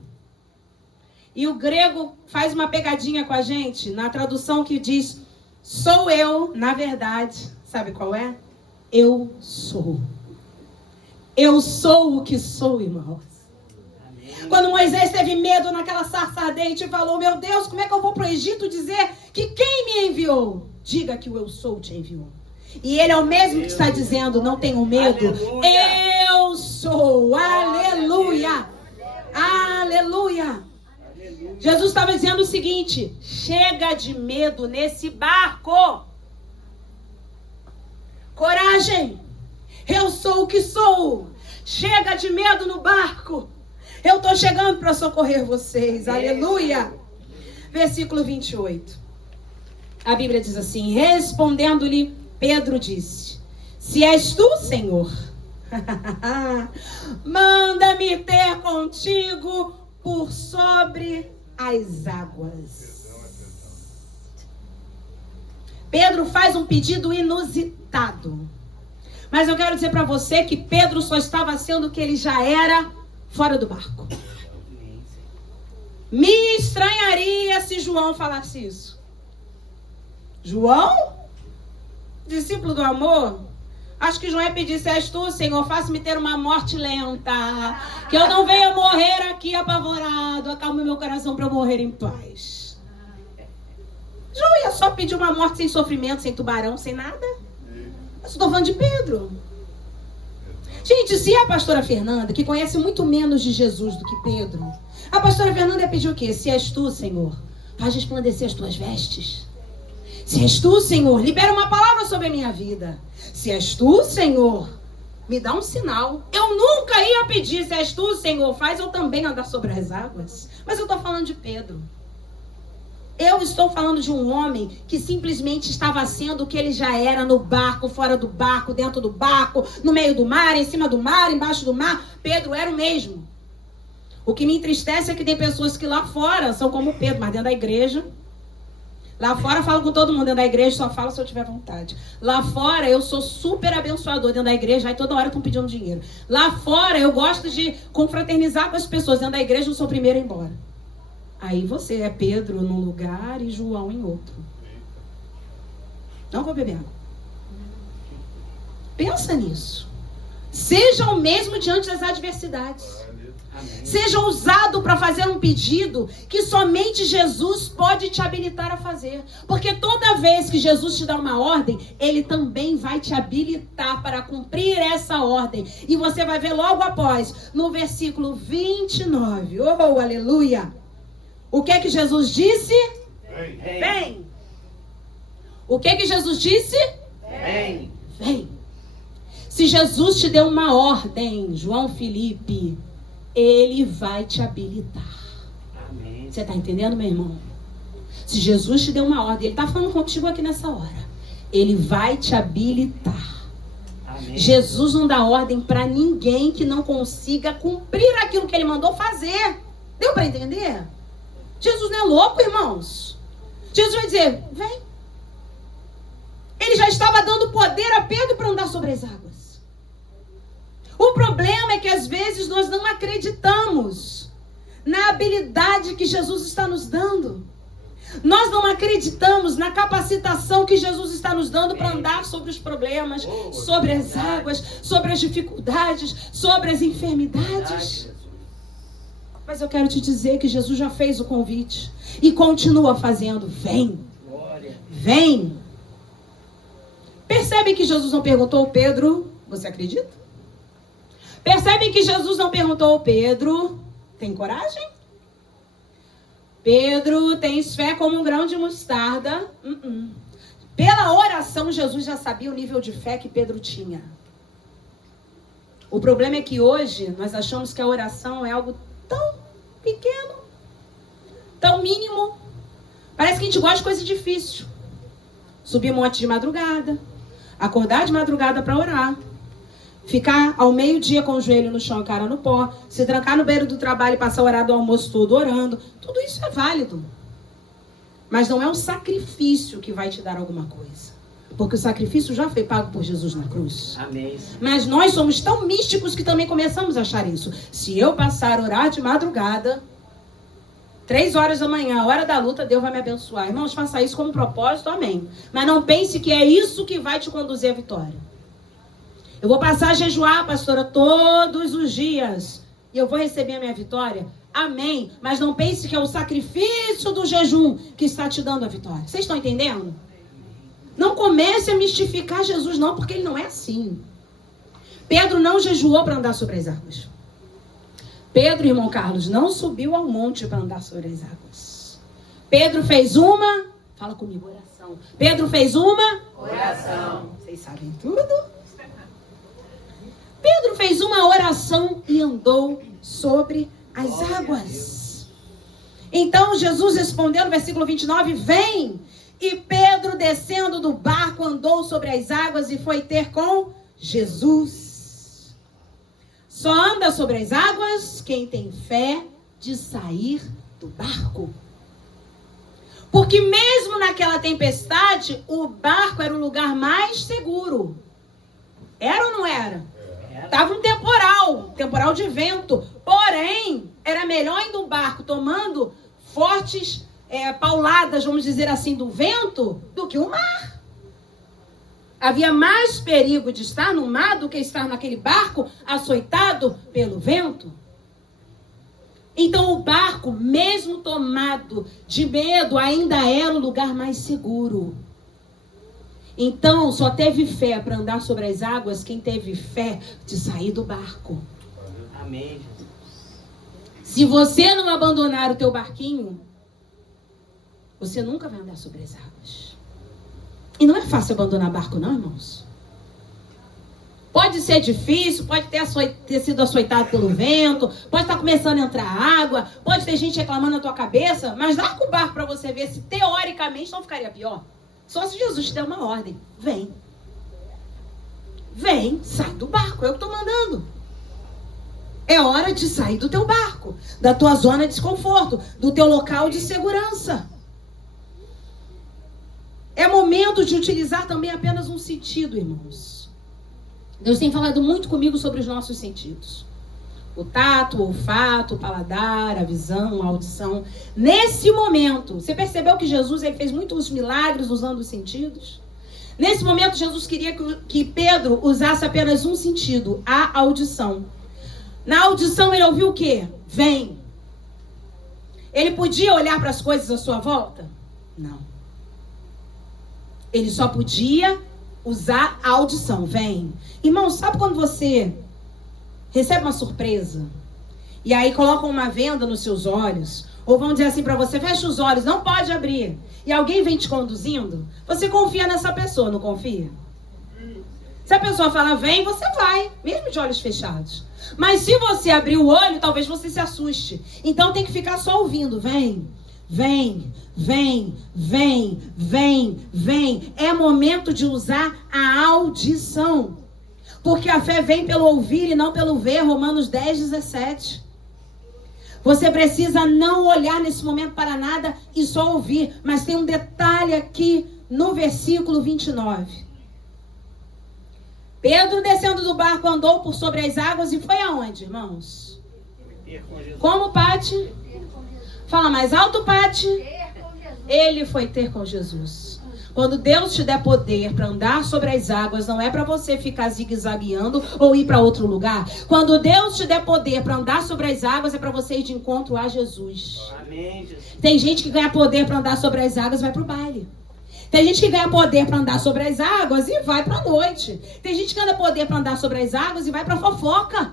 E o grego faz uma pegadinha com a gente na tradução que diz sou eu, na verdade. Sabe qual é? Eu sou. Eu sou o que sou, irmãos. Amém. Quando Moisés teve medo naquela sarça ardente e falou: meu Deus, como é que eu vou para o Egito dizer que quem me enviou? Diga que o eu sou te enviou. E ele é o mesmo que está dizendo: não tenham medo. Aleluia. Eu sou. Aleluia. Aleluia. Jesus estava dizendo o seguinte: chega de medo nesse barco. Coragem, eu sou o que sou. Chega de medo no barco. Eu estou chegando para socorrer vocês. Aleluia. Versículo 28. A Bíblia diz assim: respondendo-lhe, Pedro disse: se és tu, Senhor, manda-me ter contigo por sobre as águas. Pedro faz um pedido inusitado. Mas eu quero dizer para você que Pedro só estava sendo o que ele já era fora do barco. Me estranharia se João falasse isso. João? Discípulo do amor? Acho que João ia pedir: se és tu, Senhor, faça-me ter uma morte lenta. Que eu não venha morrer aqui apavorado. Acalme meu coração para eu morrer em paz. João ia só pedir uma morte sem sofrimento, sem tubarão, sem nada. Eu estou falando de Pedro. Gente, se a pastora Fernanda, que conhece muito menos de Jesus do que Pedro, a pastora Fernanda ia pedir o quê? Se és tu, Senhor, faz resplandecer as tuas vestes. Se és tu, Senhor, libera uma palavra sobre a minha vida. Se és tu, Senhor, me dá um sinal. Eu nunca ia pedir: se és tu, Senhor, faz eu também andar sobre as águas. Mas eu estou falando de Pedro. Eu estou falando de um homem que simplesmente estava sendo o que ele já era no barco, fora do barco, dentro do barco, no meio do mar, em cima do mar, embaixo do mar. Pedro era o mesmo. O que me entristece é que tem pessoas que lá fora são como Pedro, mas dentro da igreja. Lá fora falo com todo mundo, dentro da igreja só falo se eu tiver vontade. Lá fora eu sou super abençoador dentro da igreja, aí toda hora estão pedindo dinheiro. Lá fora eu gosto de confraternizar com as pessoas, dentro da igreja eu sou o primeiro a ir embora. Aí você é Pedro num lugar e João em outro. Não vou beber água. Pensa nisso. Seja o mesmo diante das adversidades. Seja ousado para fazer um pedido que somente Jesus pode te habilitar a fazer. Porque toda vez que Jesus te dá uma ordem, Ele também vai te habilitar para cumprir essa ordem. E você vai ver logo após, no versículo 29. Oh, aleluia! O que é que Jesus disse? Vem. O que é que Jesus disse? Vem. Vem. Se Jesus te deu uma ordem, João Felipe, Ele vai te habilitar. Amém. Você está entendendo, meu irmão? Se Jesus te deu uma ordem, Ele está falando contigo aqui nessa hora. Ele vai te habilitar. Amém. Jesus não dá ordem para ninguém que não consiga cumprir aquilo que Ele mandou fazer. Deu para entender? Jesus não é louco, irmãos. Jesus vai dizer, vem. Ele já estava dando poder a Pedro para andar sobre as águas. O problema é que às vezes nós não acreditamos na habilidade que Jesus está nos dando. Nós não acreditamos na capacitação que Jesus está nos dando para andar sobre os problemas, sobre as águas, sobre as dificuldades, sobre as enfermidades. Mas eu quero te dizer que Jesus já fez o convite e continua fazendo. Vem, vem. Percebe que Jesus não perguntou, Pedro, você acredita? Percebe que Jesus não perguntou, Pedro, tem coragem? Pedro, tens fé como um grão de mostarda? Pela oração, Jesus já sabia o nível de fé que Pedro tinha. O problema é que hoje nós achamos que a oração é algo tão pequeno, tão mínimo. Parece que a gente gosta de coisa difícil. Subir monte de madrugada, acordar de madrugada para orar, ficar ao meio-dia com o joelho no chão e a cara no pó, se trancar no banheiro do trabalho e passar o horário do almoço todo orando. Tudo isso é válido. Mas não é um sacrifício que vai te dar alguma coisa. Porque o sacrifício já foi pago por Jesus na cruz. Amém. Mas nós somos tão místicos que também começamos a achar isso. Se eu passar a orar de madrugada, 3 horas da manhã, a hora da luta, Deus vai me abençoar. Irmãos, faça isso como propósito, amém. Mas não pense que é isso que vai te conduzir à vitória. Eu vou passar a jejuar, pastora, todos os dias. E eu vou receber a minha vitória. Amém. Mas não pense que é o sacrifício do jejum que está te dando a vitória. Vocês estão entendendo? Não comece a mistificar Jesus, não, porque ele não é assim. Pedro não jejuou para andar sobre as águas. Pedro, irmão Carlos, não subiu ao monte para andar sobre as águas. Pedro fez uma... Fala comigo, oração. Pedro fez uma... Oração. Vocês sabem tudo? Pedro fez uma oração e andou sobre as águas. Então Jesus respondeu no versículo 29, vem. E Pedro, descendo do barco, andou sobre as águas e foi ter com Jesus. Só anda sobre as águas quem tem fé de sair do barco. Porque mesmo naquela tempestade, o barco era o lugar mais seguro. Era ou não era? Estava um temporal de vento. Porém, era melhor ainda um barco tomando fortes pauladas, vamos dizer assim, do vento, do que o mar. Havia mais perigo de estar no mar do que estar naquele barco açoitado pelo vento. Então o barco, mesmo tomado de medo, ainda era o lugar mais seguro. Então só teve fé para andar sobre as águas quem teve fé de sair do barco. Amém. Se você não abandonar o teu barquinho, você nunca vai andar sobre as águas. E não é fácil abandonar barco, não, irmãos. Pode ser difícil, pode ter sido açoitado pelo vento, pode estar começando a entrar água, pode ter gente reclamando na tua cabeça, mas larga o barco para você ver se teoricamente não ficaria pior. Só se Jesus te der uma ordem. Vem. Vem, sai do barco, eu que estou mandando. É hora de sair do teu barco, da tua zona de desconforto, do teu local de segurança. É momento de utilizar também apenas um sentido, irmãos. Deus tem falado muito comigo sobre os nossos sentidos. O tato, o olfato, o paladar, a visão, a audição. Nesse momento, você percebeu que Jesus ele fez muitos milagres usando os sentidos? Nesse momento, Jesus queria que Pedro usasse apenas um sentido, a audição. Na audição, ele ouviu o quê? Vem. Ele podia olhar para as coisas à sua volta? Não. Ele só podia usar a audição. Vem. Irmão, sabe quando você recebe uma surpresa e aí colocam uma venda nos seus olhos, ou vão dizer assim para você, fecha os olhos, não pode abrir, e alguém vem te conduzindo, você confia nessa pessoa, não confia? Se a pessoa fala vem, você vai, mesmo de olhos fechados. Mas se você abrir o olho, talvez você se assuste. Então tem que ficar só ouvindo. Vem, vem, vem, vem, vem, vem. É momento de usar a audição. Porque a fé vem pelo ouvir e não pelo ver. Romanos 10:17. Você precisa não olhar nesse momento para nada e só ouvir. Mas tem um detalhe aqui no versículo 29. Pedro, descendo do barco, andou por sobre as águas e foi aonde, irmãos? Como, Pati? Fala mais alto, Pati. Ele foi ter com Jesus. Quando Deus te der poder para andar sobre as águas, não é para você ficar zigue-zagueando ou ir para outro lugar. Quando Deus te der poder para andar sobre as águas, é para você ir de encontro a Jesus. Amém, Jesus. Tem gente que ganha poder para andar sobre as águas e vai para o baile. Tem gente que ganha poder para andar sobre as águas e vai para a noite. Tem gente que ganha poder para andar sobre as águas e vai para a fofoca.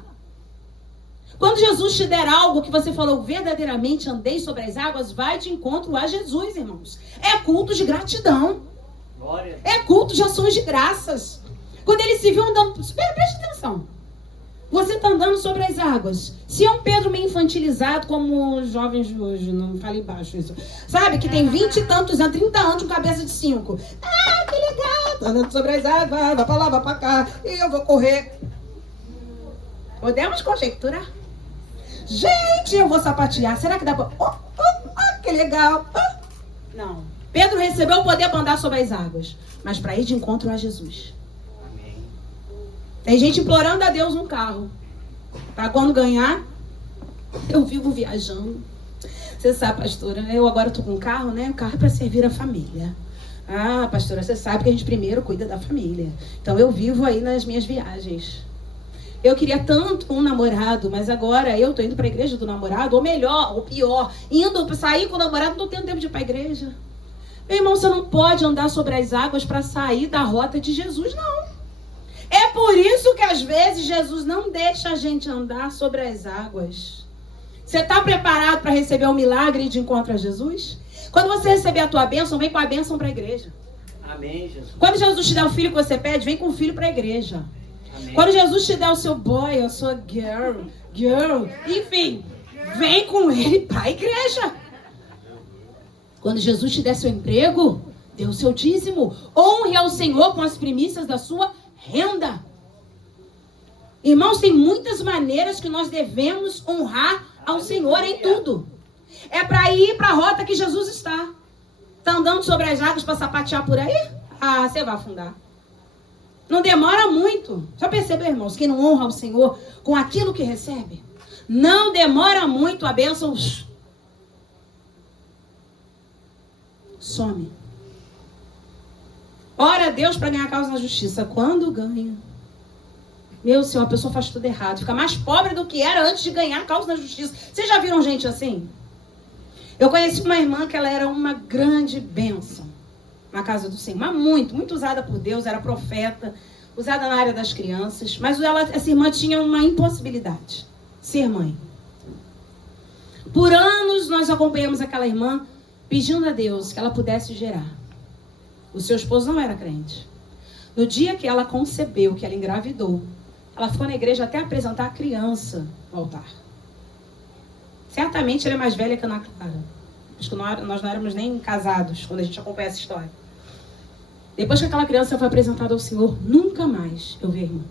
Quando Jesus te der algo que você falou, verdadeiramente andei sobre as águas, vai de encontro a Jesus, irmãos. É culto de gratidão. Glória. É culto de ações de graças. Quando ele se viu andando... Preste atenção. Você está andando sobre as águas. Se é um Pedro meio infantilizado, como os jovens de hoje, não falei baixo isso. Sabe, que tem 20 e tantos anos, 30 anos com cabeça de 5. Ah, que legal, tá andando sobre as águas, vai pra lá, vai pra cá, e eu vou correr. Podemos conjecturar? Gente, eu vou sapatear. Será que dá pra... que legal. Não. Pedro recebeu o poder para andar sobre as águas, mas para ir de encontro a Jesus. Tem gente implorando a Deus um carro. Para quando ganhar, eu vivo viajando. Você sabe, pastora, eu agora tô com um carro, né? O carro é para servir a família. Ah, pastora, você sabe que a gente primeiro cuida da família. Então eu vivo aí nas minhas viagens. Eu queria tanto um namorado, mas agora eu tô indo para a igreja do namorado, ou melhor, ou pior, indo sair com o namorado, não tô tendo tempo de ir para a igreja. Meu irmão, você não pode andar sobre as águas para sair da rota de Jesus, não. É por isso que às vezes Jesus não deixa a gente andar sobre as águas. Você está preparado para receber o milagre de encontro a Jesus? Quando você receber a tua bênção, vem com a bênção para a igreja. Amém, Jesus. Quando Jesus te der o filho que você pede, vem com o filho para a igreja. Amém. Quando Jesus te der o seu boy, a sua girl, enfim, vem com ele para a igreja. Quando Jesus te der seu emprego, dê o seu dízimo. Honre ao Senhor com as primícias da sua renda. Irmãos, tem muitas maneiras que nós devemos honrar ao Senhor em tudo. É para ir para a rota que Jesus está. Está andando sobre as águas para sapatear por aí? Ah, você vai afundar. Não demora muito. Já percebeu, irmãos, que não honra ao Senhor com aquilo que recebe? Não demora muito, a bênção some. Ora a Deus para ganhar a causa na justiça. Quando ganha? Meu Senhor, a pessoa faz tudo errado. Fica mais pobre do que era antes de ganhar a causa na justiça. Vocês já viram gente assim? Eu conheci uma irmã que ela era uma grande bênção na casa do Senhor. Mas muito usada por Deus. Era profeta. Usada na área das crianças. Mas essa irmã tinha uma impossibilidade. Ser mãe. Por anos nós acompanhamos aquela irmã pedindo a Deus que ela pudesse gerar. O seu esposo não era crente. No dia que ela concebeu, que ela engravidou, ela ficou na igreja até apresentar a criança no altar. Certamente ela é mais velha que a Ana Clara. Acho que nós não éramos nem casados quando a gente acompanha essa história. Depois que aquela criança foi apresentada ao Senhor, nunca mais eu vi a irmã.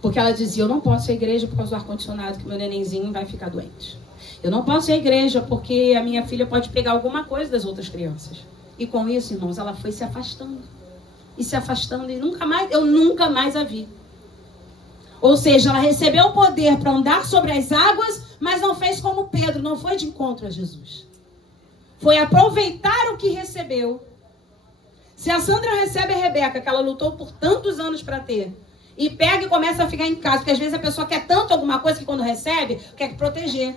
Porque ela dizia, eu não posso ir à igreja por causa do ar-condicionado, que meu nenenzinho vai ficar doente. Eu não posso ir à igreja porque a minha filha pode pegar alguma coisa das outras crianças. E com isso, irmãos, ela foi se afastando. E se afastando. E eu nunca mais a vi. Ou seja, ela recebeu o poder para andar sobre as águas, mas não fez como Pedro, não foi de encontro a Jesus. Foi aproveitar o que recebeu. Se a Sandra recebe a Rebeca, que ela lutou por tantos anos para ter, e pega e começa a ficar em casa, porque às vezes a pessoa quer tanto alguma coisa que quando recebe, quer proteger.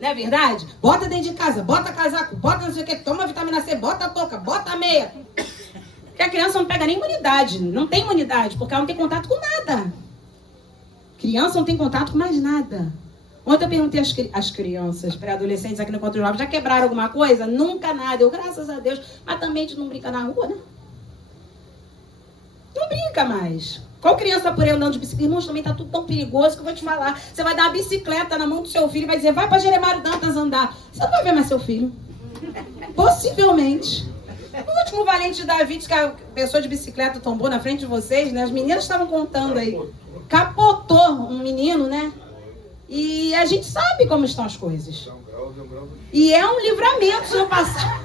Não é verdade? Bota dentro de casa, bota casaco, bota não sei o que, toma vitamina C, bota a touca, bota a meia. Porque a criança não pega nem imunidade, não tem imunidade, porque ela não tem contato com nada. Criança não tem contato com mais nada. Ontem eu perguntei às crianças, pré-adolescentes aqui no Encontro Jovem, já quebraram alguma coisa? Nunca nada. Eu, graças a Deus, mas também a gente não brinca na rua, né? Nunca mais. Qual criança por aí andando de bicicleta? Irmãos, também tá tudo tão perigoso que eu vou te falar. Você vai dar uma bicicleta na mão do seu filho e vai dizer, vai pra Jeremário Dantas andar. Você não vai ver mais seu filho. Possivelmente. O último valente de Davi, que a pessoa de bicicleta tombou na frente de vocês, né? As meninas estavam contando aí. Capotou um menino, né? E a gente sabe como estão as coisas. E é um livramento se não passar.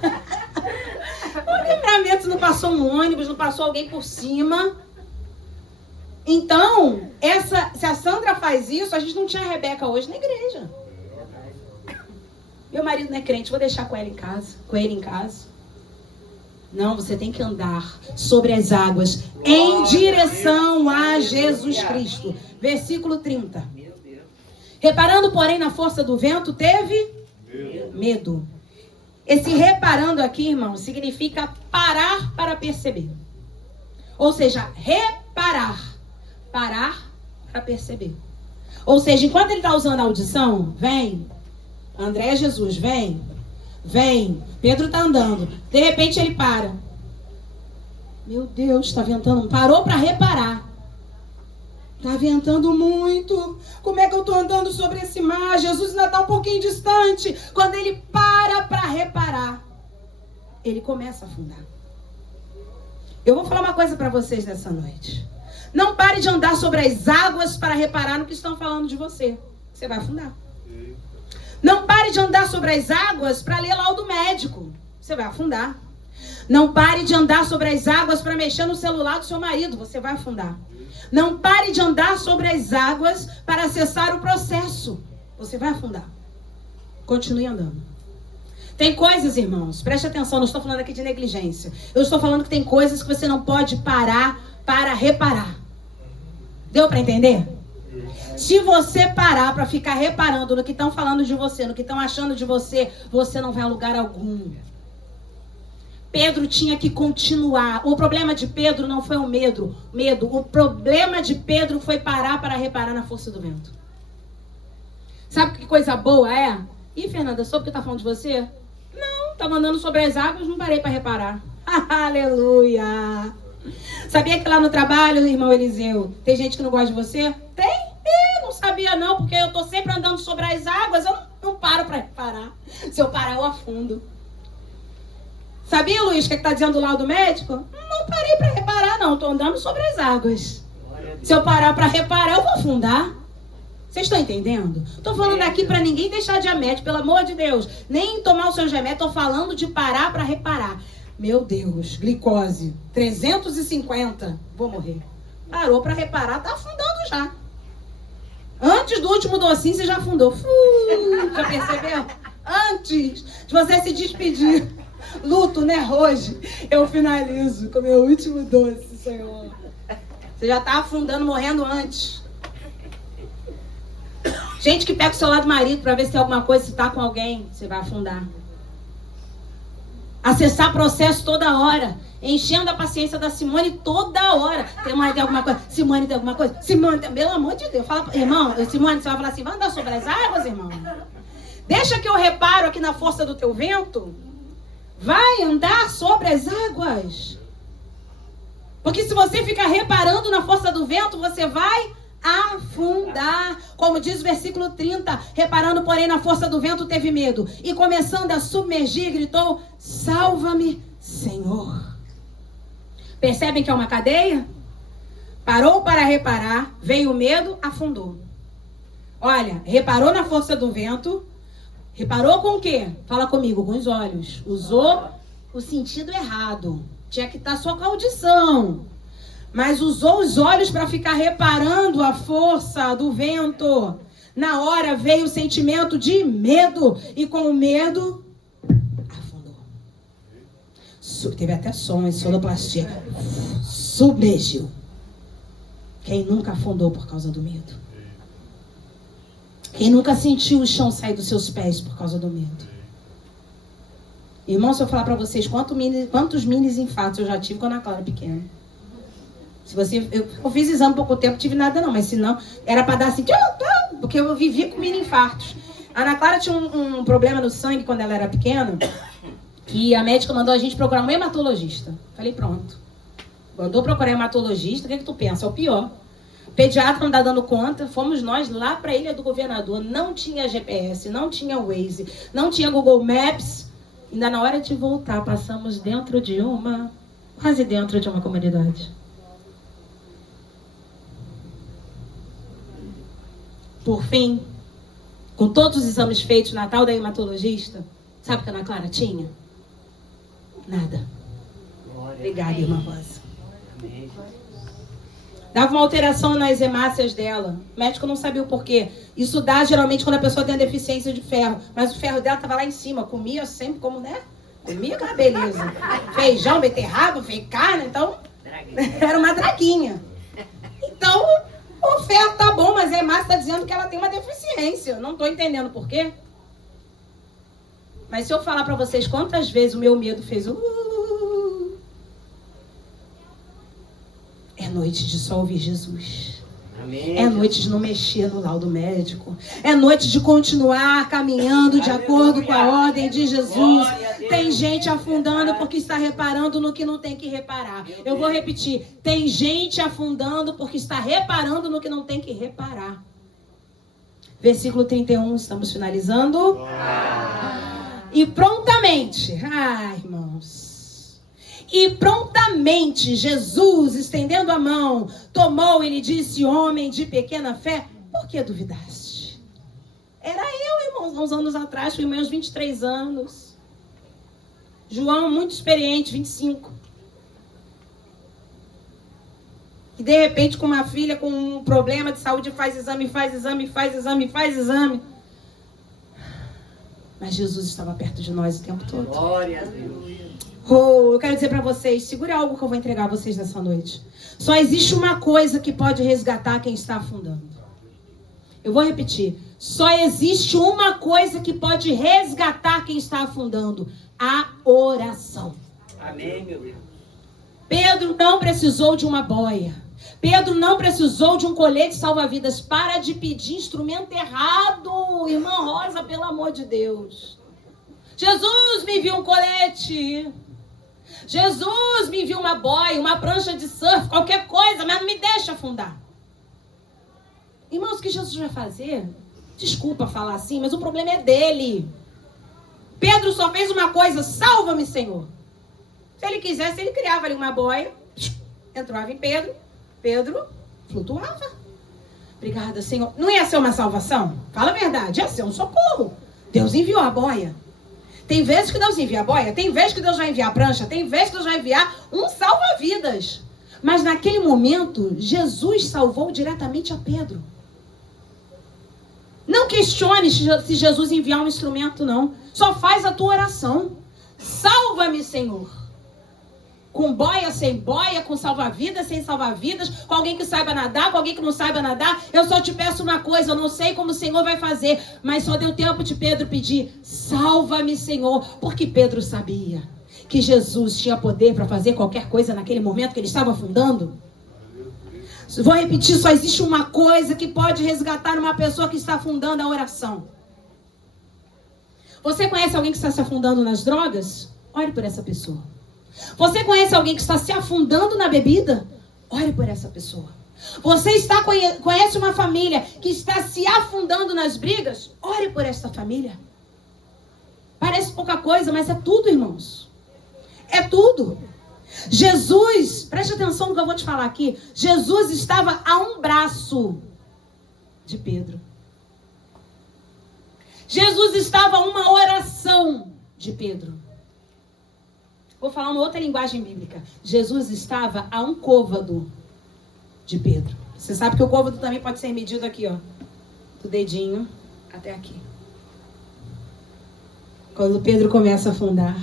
Um livramento se não passou um ônibus, não passou alguém por cima. Então, se a Sandra faz isso, a gente não tinha a Rebeca hoje na igreja. Meu marido não é crente, vou deixar com ele em casa. Não, você tem que andar sobre as águas em direção a Jesus Cristo. Versículo 30. Reparando, porém, na força do vento, teve medo. Esse reparando aqui, irmão, significa parar para perceber. Ou seja, reparar. Parar para perceber. Ou seja, enquanto ele está usando a audição, vem. André é Jesus, vem. Pedro está andando. De repente ele para. Meu Deus, está ventando. Parou para reparar. Está ventando muito. Como é que eu estou andando sobre esse mar? Jesus ainda está um pouquinho distante. Quando ele para reparar, ele começa a afundar. Eu vou falar uma coisa para vocês nessa noite. Não pare de andar sobre as águas para reparar no que estão falando de você. Você vai afundar. Não pare de andar sobre as águas para ler laudo médico. Você vai afundar. Não pare de andar sobre as águas para mexer no celular do seu marido. Você vai afundar. Não pare de andar sobre as águas para acessar o processo. Você vai afundar. Continue andando. Tem coisas, irmãos, preste atenção, não estou falando aqui de negligência. Eu estou falando que tem coisas que você não pode parar para reparar. Deu para entender? Se você parar para ficar reparando no que estão falando de você, no que estão achando de você, você não vai a lugar algum. Pedro tinha que continuar. O problema de Pedro não foi o medo. O problema de Pedro foi parar para reparar na força do vento. Sabe que coisa boa é? Ih, Fernanda, soube que tá falando de você? Não, tava andando sobre as águas, não parei para reparar. Aleluia! Sabia que lá no trabalho, irmão Eliseu, tem gente que não gosta de você? Tem? Não sabia não, porque eu tô sempre andando sobre as águas, eu não paro para reparar. Se eu parar, eu afundo. Sabia, Luiz, que tá dizendo lá do médico? Não parei para reparar não, tô andando sobre as águas. Se eu parar para reparar, eu vou afundar. Vocês estão entendendo? Tô falando aqui para ninguém deixar diabetes, pelo amor de Deus. Nem tomar o seu remédio, tô falando de parar para reparar. Meu Deus, glicose, 350, vou morrer. Parou para reparar, tá afundando já. Antes do último docinho, você já afundou. Já percebeu? Antes de você se despedir. Luto, né? Hoje eu finalizo com o meu último doce, Senhor. Você já tá afundando, morrendo antes. Gente que pega o celular do marido para ver se tem alguma coisa, se tá com alguém, você vai afundar. Acessar processo toda hora. Enchendo a paciência da Simone toda hora. Tem alguma coisa? Simone, tem alguma coisa? Simone, pelo amor de Deus. Fala, irmão, Simone, você vai falar assim, vai andar sobre as águas, irmão? Deixa que eu reparo aqui na força do teu vento. Vai andar sobre as águas. Porque se você ficar reparando na força do vento, você vai afundar. Como diz o versículo 30, reparando, porém, na força do vento, teve medo. E começando a submergir, gritou, salva-me, Senhor. Percebem que é uma cadeia? Parou para reparar, veio o medo, afundou. Olha, reparou na força do vento, reparou com o quê? Fala comigo, com os olhos. Usou o sentido errado. Tinha que estar só com a audição. Mas usou os olhos para ficar reparando a força do vento. Na hora veio o sentimento de medo. E com o medo, afundou. Teve até som, sonoplastia. Submergiu. Quem nunca afundou por causa do medo? Quem nunca sentiu o chão sair dos seus pés por causa do medo? Irmão, se eu falar para vocês quantos mini infartos eu já tive quando a Clara era pequena. Se você, eu fiz exame há pouco tempo, não tive nada não, mas se não, era para dar assim, porque eu vivia com mini infartos. A Ana Clara tinha um problema no sangue quando ela era pequena, que a médica mandou a gente procurar um hematologista. Falei, pronto. Mandou procurar hematologista, o que tu pensa? É o pior. O pediatra não tá dando conta, fomos nós lá para a Ilha do Governador. Não tinha GPS, não tinha Waze, não tinha Google Maps. Ainda na hora de voltar, passamos quase dentro de uma comunidade. Por fim, com todos os exames feitos na tal da hematologista, sabe o que a Ana Clara tinha? Nada. Obrigada, irmã Rosa. Amém. Dava uma alteração nas hemácias dela. O médico não sabia o porquê. Isso dá geralmente quando a pessoa tem deficiência de ferro. Mas o ferro dela estava lá em cima. Comia sempre como, né? Comia com a beleza. Feijão, beterraba, fez carne. Então, era uma draguinha. Então, o ferro tá bom, mas a hemácia está dizendo que ela tem uma deficiência. Não estou entendendo por quê. Mas se eu falar para vocês quantas vezes o meu medo fez... É noite de só ouvir Jesus. Amém. É noite de não mexer no laudo médico. É noite de continuar caminhando de acordo com a ordem de Jesus. Tem gente afundando porque está reparando no que não tem que reparar. Eu vou repetir. Tem gente afundando porque está reparando no que não tem que reparar. Versículo 31, estamos finalizando. E prontamente, irmãos. E prontamente Jesus, estendendo a mão, tomou e lhe disse: homem de pequena fé, por que duvidaste? Era eu, irmãos, uns anos atrás, fui meus 23 anos. João, muito experiente, 25. E de repente, com uma filha com um problema de saúde, faz exame. Mas Jesus estava perto de nós o tempo todo. Glória a Deus. Eu quero dizer para vocês, segure algo que eu vou entregar a vocês nessa noite. Só existe uma coisa que pode resgatar quem está afundando. Eu vou repetir. Só existe uma coisa que pode resgatar quem está afundando. A oração. Amém, meu Deus. Pedro não precisou de uma boia. Pedro não precisou de um colete salva-vidas. Para de pedir instrumento errado, irmã Rosa, pelo amor de Deus. Jesus me viu um colete. Jesus me enviou uma boia, uma prancha de surf, qualquer coisa, mas não me deixa afundar. Irmãos, o que Jesus vai fazer? Desculpa falar assim, mas o problema é dele. Pedro só fez uma coisa: salva-me, Senhor. Se ele quisesse, ele criava ali uma boia, entrava em Pedro, Pedro flutuava. Obrigada, Senhor. Não ia ser uma salvação? Fala a verdade, ia ser um socorro. Deus enviou a boia. Tem vezes que Deus envia a boia, tem vezes que Deus vai enviar a prancha, tem vezes que Deus vai enviar um salva-vidas. Mas naquele momento, Jesus salvou diretamente a Pedro. Não questione se Jesus enviar um instrumento, não. Só faz a tua oração. Salva-me, Senhor. Com boia, sem boia, com salva-vidas, sem salva-vidas, com alguém que saiba nadar, com alguém que não saiba nadar. Eu só te peço uma coisa, eu não sei como o Senhor vai fazer, mas só deu tempo de Pedro pedir: salva-me, Senhor, porque Pedro sabia que Jesus tinha poder para fazer qualquer coisa naquele momento que ele estava afundando. Vou repetir, só existe uma coisa que pode resgatar uma pessoa que está afundando: a oração. Você conhece alguém que está se afundando nas drogas? Ore por essa pessoa. Você conhece alguém que está se afundando na bebida? Ore por essa pessoa. Você conhece uma família que está se afundando nas brigas? Ore por essa família. Parece pouca coisa, mas é tudo, irmãos. É tudo. Jesus, preste atenção no que eu vou te falar aqui. Jesus estava a um braço de Pedro. Jesus estava a uma oração de Pedro. Vou falar uma outra linguagem bíblica. Jesus estava a um côvado de Pedro. Você sabe que o côvado também pode ser medido aqui, ó. Do dedinho até aqui. Quando Pedro começa a afundar: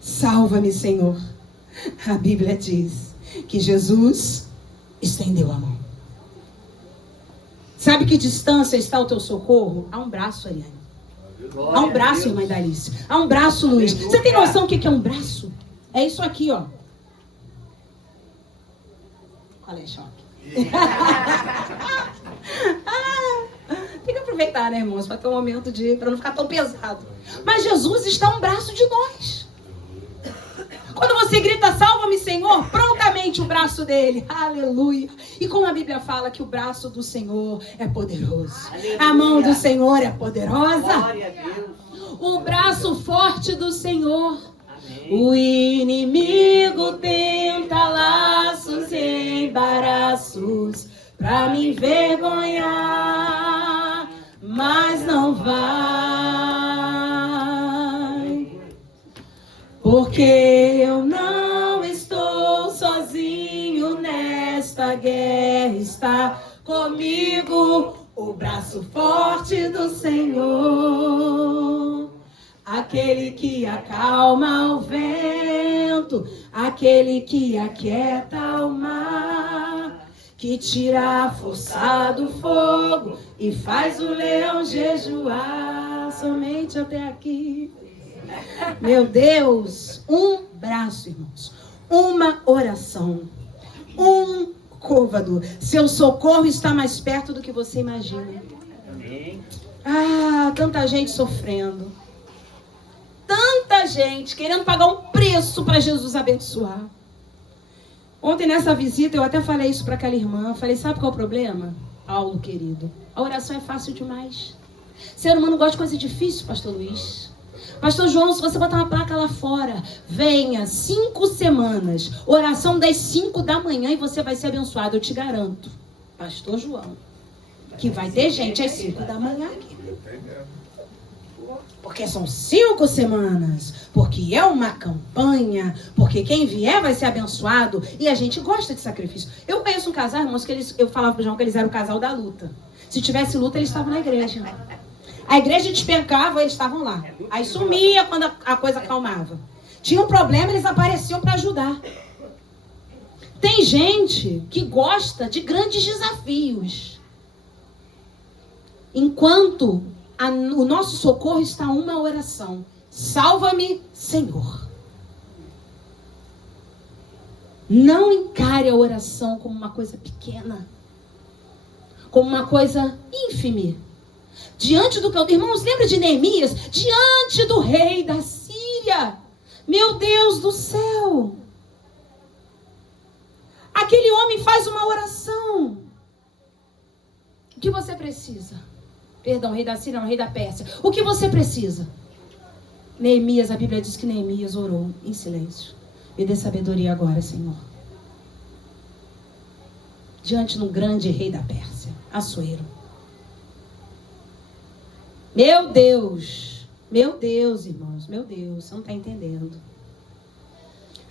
salva-me, Senhor. A Bíblia diz que Jesus estendeu a mão. Sabe que distância está o teu socorro? Há um braço, Ariane. Há um braço, irmã Dalice. Há um braço, Luiz. Você tem noção do que é um braço? É isso aqui, ó. Qual é, choque? Tem que aproveitar, né, irmãos? Para ter um momento para não ficar tão pesado. Mas Jesus está a um braço de nós. Quando você grita: salva-me, Senhor, prontamente sente o braço dele. Aleluia. E como a Bíblia fala que o braço do Senhor é poderoso. Aleluia. A mão do Senhor é poderosa. Glória a Deus. O braço forte do Senhor. Amém. O inimigo tenta laços e embaraços pra me envergonhar, mas não vai, porque eu não estou sozinho nesta guerra, está comigo o braço forte do Senhor. Aquele que acalma o vento, aquele que aquieta o mar, que tira a força do fogo e faz o leão jejuar. Somente até aqui. Meu Deus, um braço, irmãos, uma oração, um côvado. Seu socorro está mais perto do que você imagina. Amém. Ah, tanta gente sofrendo. Tanta gente querendo pagar um preço para Jesus abençoar. Ontem nessa visita eu até falei isso para aquela irmã. Falei, sabe qual é o problema? Paulo, querido, a oração é fácil demais. Ser humano gosta de coisa difícil, pastor Luiz. Pastor João, se você botar uma placa lá fora, venha 5 semanas, oração das 5 da manhã e você vai ser abençoado, eu te garanto. Pastor João, que vai ter gente às 5 da manhã aqui. Porque são 5 semanas, porque é uma campanha, porque quem vier vai ser abençoado, e a gente gosta de sacrifício. Eu conheço um casal, irmãos, que eu falava pro João que eles eram o casal da luta. Se tivesse luta, eles estavam na igreja. A igreja despencava, eles estavam lá. Aí sumia quando a coisa acalmava. Tinha um problema, eles apareciam para ajudar. Tem gente que gosta de grandes desafios. Enquanto o nosso socorro está uma oração. Salva-me, Senhor. Não encare a oração como uma coisa pequena, como uma coisa ínfime. Diante do que... Irmãos, lembra de Neemias? Diante do rei da Síria. Meu Deus do céu. Aquele homem faz uma oração. O que você precisa? Perdão, rei da Síria, não, rei da Pérsia. O que você precisa? Neemias, a Bíblia diz que Neemias orou em silêncio. Me dê sabedoria agora, Senhor. Diante de um grande rei da Pérsia, Assuero. Meu Deus, irmãos, meu Deus, você não está entendendo.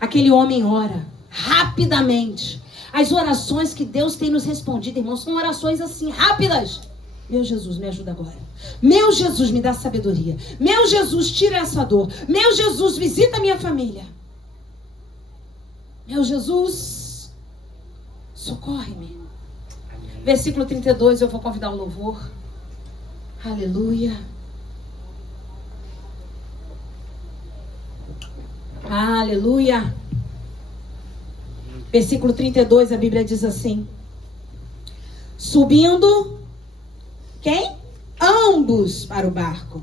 Aquele homem ora rapidamente. As orações que Deus tem nos respondido, irmãos, são orações assim, rápidas. Meu Jesus, me ajuda agora. Meu Jesus, me dá sabedoria. Meu Jesus, tira essa dor. Meu Jesus, visita a minha família. Meu Jesus, socorre-me. Versículo 32, eu vou convidar o louvor. Aleluia. Aleluia. Versículo 32, a Bíblia diz assim. Subindo... Quem? Ambos para o barco.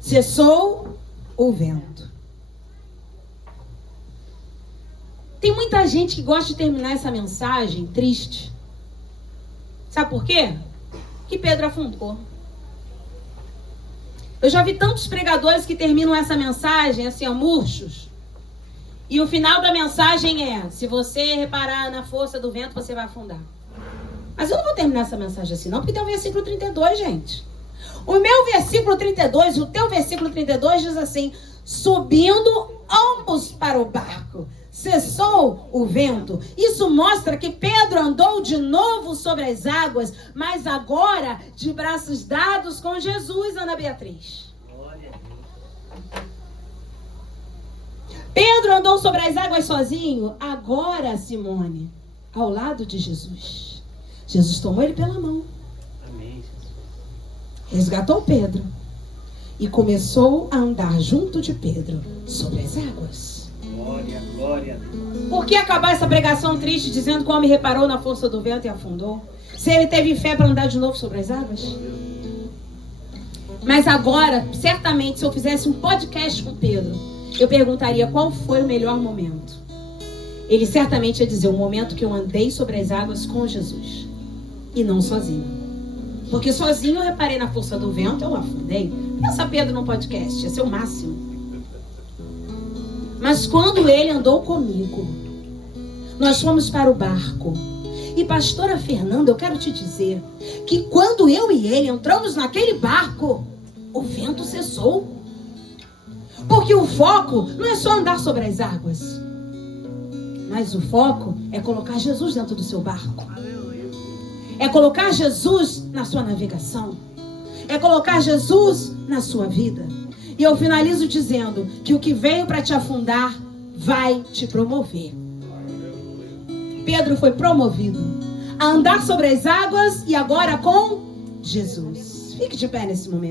Cessou o vento. Tem muita gente que gosta de terminar essa mensagem triste. Sabe por quê? Que Pedro afundou. Eu já vi tantos pregadores que terminam essa mensagem assim, ó, murchos. E o final da mensagem é: se você reparar na força do vento, você vai afundar. Mas eu não vou terminar essa mensagem assim não, porque tem o versículo 32, gente. O meu versículo 32 e o teu versículo 32 diz assim: subindo ambos para o barco, cessou o vento. Isso mostra que Pedro andou de novo sobre as águas, mas agora de braços dados com Jesus, Ana Beatriz. Pedro andou sobre as águas sozinho, agora, Simone, ao lado de Jesus. Jesus tomou ele pela mão. Amém. Resgatou Pedro e começou a andar junto de Pedro sobre as águas. Glória, glória. Por que acabar essa pregação triste dizendo que o homem reparou na força do vento e afundou? Se ele teve fé para andar de novo sobre as águas? Mas agora, certamente, se eu fizesse um podcast com Pedro, eu perguntaria qual foi o melhor momento. ele certamente ia dizer: o momento que eu andei sobre as águas com Jesus. E não sozinho. Porque sozinho eu reparei na força do vento, eu afundei. Pensa Pedro num podcast, ia ser o máximo. Mas quando ele andou comigo, nós fomos para o barco. E pastora Fernanda, eu quero te dizer que quando eu e ele entramos naquele barco, o vento cessou. Porque o foco não é só andar sobre as águas, mas o foco é colocar Jesus dentro do seu barco. É colocar Jesus na sua navegação. É colocar Jesus na sua vida. E eu finalizo dizendo que o que veio para te afundar vai te promover. Pedro foi promovido a andar sobre as águas e agora com Jesus. Fique de pé nesse momento.